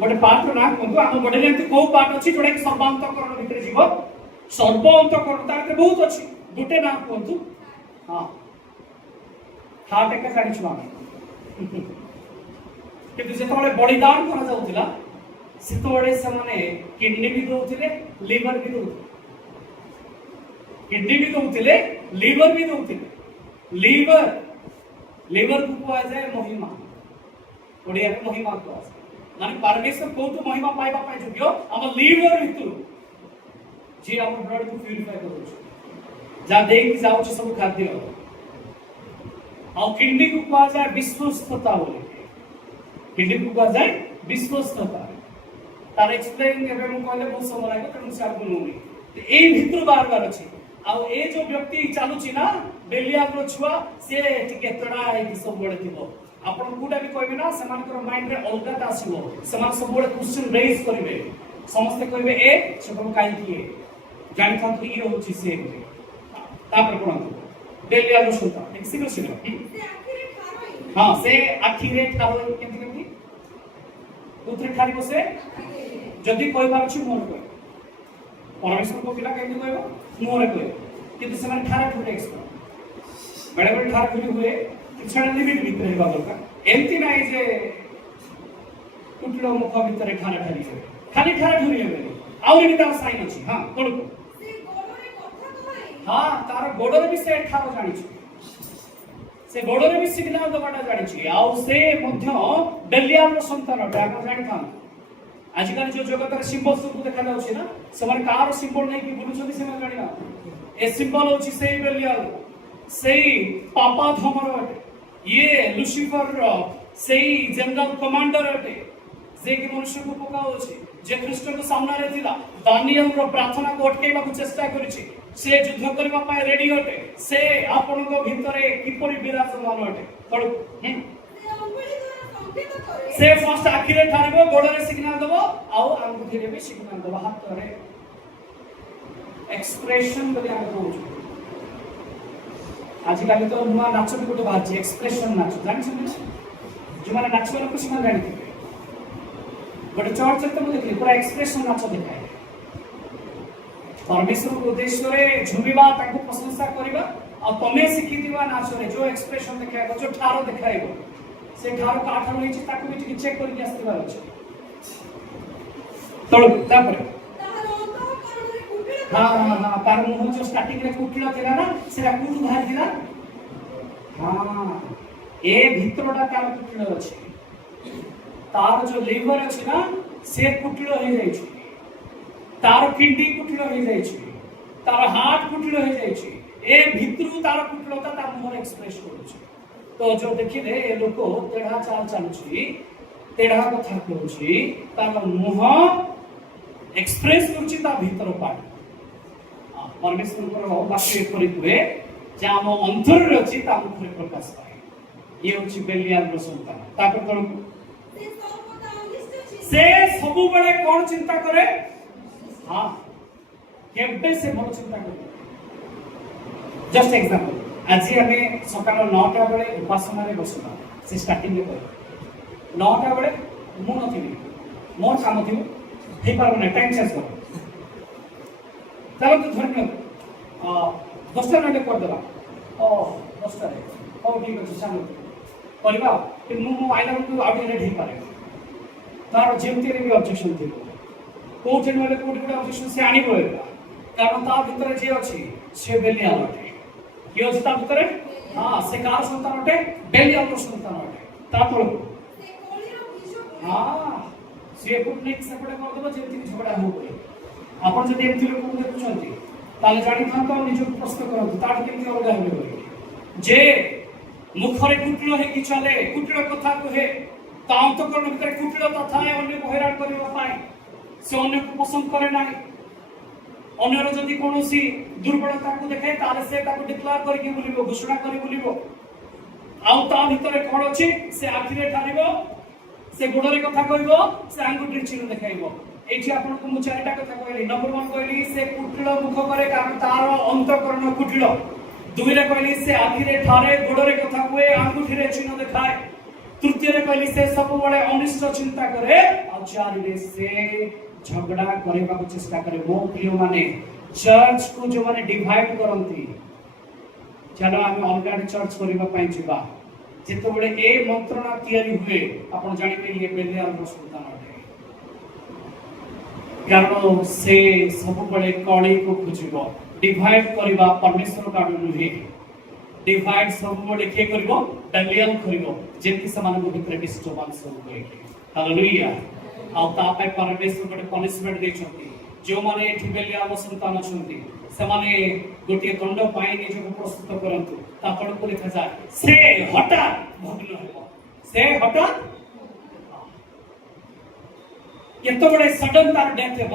ଗୋଟେ ପାର୍ଟର ନାଁ କୁହନ୍ତୁ। ଆମ ବଡିରେ ଏମିତି କୋଉ ପାର୍ଟ ଅଛି ଯୋଉଟା କି ସର୍ବାନ୍ତକରଣ ଭିତରେ ଯିବ? ସର୍ବ ଅନ୍ତକରଣ ତା ଭିତରେ ବହୁତ ଅଛି। ଗୋଟେ ନାଁ କୁହନ୍ତୁ। ହଁ, ହାର୍ଟ ଏକା ଜାଣିଛୁ ଆମେ। କିନ୍ତୁ ଯେତେବେଳେ ବଳିଦାନ କରାଯାଉଥିଲା ସେତେବେଳେ ସେମାନେ କିଡନୀ ବି ଦଉଥିଲେ, ଲିଭର ବି ଦଉଥିଲେ। କିଡନୀ ବି ଦଉଥିଲେ, ଲିଭର ବି ଦଉଥିଲେ। ଲିଭରକୁ କୁହାଯାଏ ମହିମା। ଓଡ଼ିଆରେ ମହିମା କୁହାଯାଏ। ମାନେ ପରମେଶ୍ୱର କୋଉଠୁ ମହିମା ପାଇବା ପାଇଁ ଯୋଗ୍ୟ? ଆମ ଲିଭର ଭିତରୁ, ଯିଏ ଆମ ବ୍ଲଡକୁ ପ୍ୟୁରିଫାଏ କରୁଛି। ତ जा देख जाउछ सब खाद्य आ किडनी को कहा जाए विश्वस्तता बोले किडनी को कहा जाए विश्वस्तता तार एक्सप्लेन एबे मु कहले बहुत समय लागे त मुझे आपको नुनी तो ए भितर बार अछि आ ए जो व्यक्ति चालुची ना बेलिया रो छुआ से टिके तडा है कि सब बडे थिबो आपण कोटा भी कहबे ना समानकर माइंड रे अलगाटा आसीबो समान सब बडे क्वेश्चन रेज करिवे समस्त कहबे ए सब काई किए जानि था कि ये होची से तापर कोन बेलिया रो सुता एक सिग्रो हां से आखिरे ठारो केमति केमति उतरे ठारी बसे जदि कोई बार छु मोर को परमेश्वर को पिला केमति कहबो मोर को किंतु समान ठारा ठुटे एक्सपर्ट बड़े बड़े ठार खुली हुए किछड़ा लिमिट भीतर रहबा दरकार एमति नाही जे कुटलो मुख भीतर ठारा ठारी है खाली ठारा ठुरी है आउरी भी तार साइन अछि हां कोन को से गोडरे कथा कहै हां तार गोडरे भी से ठारो जानि छि से गोडरे भी सिग्नल दबाटा जानि छि आउ से मध्य बेलियार रो संतान डाको जानि था आजकल जो जगत रे सिंबल सब देखा जाउछि ना समान कार सिंबल नै कि बुलुछथि से न जानि ना ए सिंबल होछि से बेलियार सेई पापा धमर ये लुसिफर सेई जनरल कमांडर अटे जे कि मनुष्य को पकाओ छै जे ख्रीष्ट को सामना रे थिला दानियल रो प्रार्थना को अटकेबा को चेष्टा करिछि से युद्ध करबा पाए रेडी अटे से आपन को भितरे किपरि विराजमान अटे पढ से अंगुली द्वारा संकेत करे से फर्स्ट आखिरे ठारिबो गोडरे सिग्नल दबो आउ अंगुठी रे भी सिग्नल दबो हाथ रे एक्सप्रेशन बले हम कहू आजिकल तो नुआ नाच भी गोटे बाहर एक्सप्रेशन नाच जानी जो मैंने नाच वाला कुछ मैं जानी गोटे चर्च तो मुझे देखली पूरा एक्सप्रेशन नाच दिखाए परमेश्वर को उद्देश्य रे झुमिबा ताको प्रशंसा करबा आ तमे सिखिदिबा नाच रे जो एक्सप्रेशन देखाइबो जो ठारो देखाइबो से ठारो का ठारो होई छै ताको भी चेक करके आस्तिबा अछि तळ तापर तार अंतःकरण रे कुटिल हां तार मुह जो स्टार्टिंग रे कुटिल थिला ना सेरा कुटु बाहर थिला हां ए भितरटा तार कुटिल अछि तार जो लिवर अछि ना से कुटिल हो जाय छै तार किडनी कुटिल हो जाय छै तार हार्ट कुटिल हो जाय छै ए भितरु तार कुटिलता तार मुह एक्सप्रेस करू छै तो जो देखिले ए लोक तेढ़ा चाल चालू छी तेढ़ा कथा कहू छी तार मुह एक्सप्रेस करू छी ता भीतर पार्ट परमेश्वर को वाक्य करी हुए जे हम अंतर रे अछि ता मुखरे प्रकाश पाए ये होची बेलियार रो संतान तापर कोन से सर्वदा अनिष्ट छि से सब बड़े कोन चिंता करे हां केबे से भल चिंता करे जस्ट एग्जांपल आज हमें सकाळ 9टा बेले उपासना रे बसला से स्टार्टिंग रे कर 9टा बेले मु नथिबी मोर काम थिबो हे पारबो ना टाइम चेंज कर चलो तो धन्य 10टा मिनिट कर देबा ओ 10टा रे ओ ठीक अछि सानो परिबा कि मु आइला को आउट रे ढी पारे तार जेमती रे भी ऑब्जेक्शन थिबो कोर्ट रे कोर्ट ऑब्जेक्शन से आनी पड़ेगा कारण ता भीतर जे अछि से बेलिया अटे कि अछि ता भीतर हां से कार संतान अटे बेलिया रो संतान अटे तापर से कोलिरो विषय हां से पुटनिक से पडे कर देबो जेमती झगड़ा हो पड़े आपण जदि एमती लोक को देखुछंती ताले जानि थांतो निज प्रश्न करंतु तार केमती अलगा हेबे करी जे मुखरे कुटिलो हे कि चले कुटिलो कथा कहे ताऊ तो कोन भीतर कुटिलो कथा है अन्य को हैरान करबा पाए से अन्य को पसंद करे नाही अन्यर जदि कोनोसी दुर्बलता को देखे ताले से ताको डिक्लेयर करिके बुलिबो घोषणा करि बुलिबो आउ ता भीतर कोन अछि से आखिरे ठारिबो से गोडरे कथा कहबो से आंगुठी चिन्ह देखाइबो एठी आपन को मु चारिटा कथा कहली नंबर 1 कहली से कुटिलो मुख करे कारण तार अंतःकरण कुटिलो दुई रे कहली से आखिरे ठारे गोडरे कथा कहे आंगुठी रे चिन्ह देखाए तृतीय रे कहली से सब बड़े अनिष्ट चिंता करे और चार रे से झगड़ा करबा को चेष्टा करे वो प्रिय माने चर्च को जो माने डिवाइड करंती चलो हम अलगा चर्च करबा पई जिबा जेतो बड़े ए मंत्रणा तयारी हुए आपण जानि के ये बेलियार रो सुल्तान अटे कारण से सब बड़े कड़ी को खोजिबो डिवाइड करबा परमेश्वर का नुहे डिवाइड सब बड़े के करबो बेलियार करबो जेति समान को भीतर डिस्टर्बेंस होए हालेलुया आ ता पे परमेश्वर बड़े पनिशमेंट दे छथि जो माने एठी बेलियार संतान छथि ସେମାନେ ଗୋଟିଏ ଦଣ୍ଡ ପାଇଁ ନିଜକୁ ପ୍ରସ୍ତୁତ କରନ୍ତୁ ତା ତଳକୁ ଲେଖାଯାଏ ସେ ହଠାତ୍ ଭଗ୍ନ ହେବ ସେ ହଠାତ୍ କେତେବେଳେ ସଡନ୍ ତାର ଡେଥ୍ ହେବ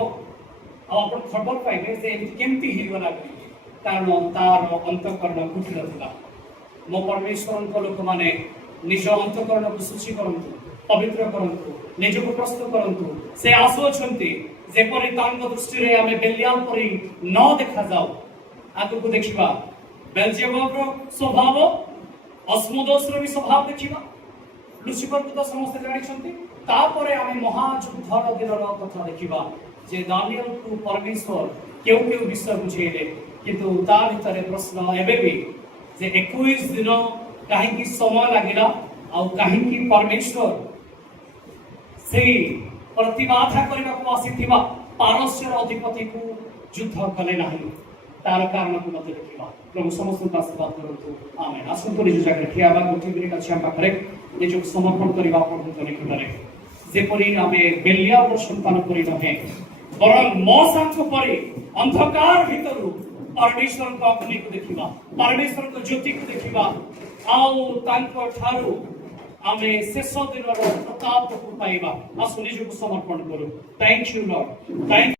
ଆଉ ଆପଣ ଖବର ପାଇବେ ଯେ ଏମିତି କେମିତି ହେଇଗଲା ବୋଲି କାରଣ ତାର ଅନ୍ତଃକରଣ କୁଟିଳ ଥିଲା ମୋ ପରମେଶ୍ୱରଙ୍କ ଲୋକମାନେ ନିଜ ଅନ୍ତଃକରଣକୁ ଶୁଚି କରନ୍ତୁ ପବିତ୍ର କରନ୍ତୁ ନିଜକୁ ପ୍ରସ୍ତୁତ କରନ୍ତୁ ସେ ଆସୁଅଛନ୍ତି ଯେପରି ତାଙ୍କ ଦୃଷ୍ଟିରେ ଆମେ ବେଲିଆଲ ପରି ନ ଦେଖାଯାଉ ଆଗକୁ ଦେଖିବା ବେଲଜେବୁଲର ସ୍ୱଭାବ ଅସ୍ମୋଦୋସର ବି ସ୍ୱଭାବ ଦେଖିବା ଲୁସିଫରକୁ ତ ସମସ୍ତେ ଜାଣିଛନ୍ତି ତାପରେ ଆମେ ମହାଯୁଦ୍ଧର ଦିନର କଥା ଦେଖିବା ଯେ ଦାନିଏଲକୁ ପରମେଶ୍ୱର କେଉଁ କେଉଁ ବିଷୟ ବୁଝେଇଲେ କିନ୍ତୁ ତା ଭିତରେ ପ୍ରଶ୍ନ ଏବେ ବି ଯେ 21 ଦିନ କାହିଁକି ସମୟ ଲାଗିଲା ଆଉ କାହିଁକି ପରମେଶ୍ୱର ସେଇ ପ୍ରତିବାଧା କରିବାକୁ ଆସିଥିବା ପାରସ୍ୟର ଅଧିପତିକୁ ଯୁଦ୍ଧ କଲେ ନାହିଁ ତାର କାରଣକୁ ମଧ୍ୟ ଦେଖିବା ପ୍ରଭୁ ସମସ୍ତଙ୍କୁ ଆଶୀର୍ବାଦ କରନ୍ତୁ ଆମେନ୍ ଆସନ୍ତୁ ନିଜ ଜାଗାରେ ଠିଆ ହେବା ଗୋଟିଏ ମିନିଟ୍ ଅଛି ଆମ ପାଖରେ ନିଜକୁ ସମର୍ପଣ କରିବା ପ୍ରଭୁଙ୍କ ନିକଟରେ ଯେପରି ଆମେ ବେଲିଆଲର ସନ୍ତାନ ପରି ନୁହେଁ ବରଂ ମଶାଙ୍କ ପରି ଅନ୍ଧକାର ଭିତରୁ ପରମେଶ୍ୱରଙ୍କ ଅଗ୍ନିକୁ ଦେଖିବା ପରମେଶ୍ୱରଙ୍କ ଜ୍ୟୋତିକୁ ଦେଖିବା ଆଉ ତାଙ୍କ ଠାରୁ ଆମେ ଶେଷ ଦିନର ପ୍ରତାପକୁ ପାଇବା ଆସୁ ନିଜକୁ ସମର୍ପଣ କରୁ ଥ୍ୟାଙ୍କ ୟୁ ଲର୍ଡ ଥ୍ୟାଙ୍କ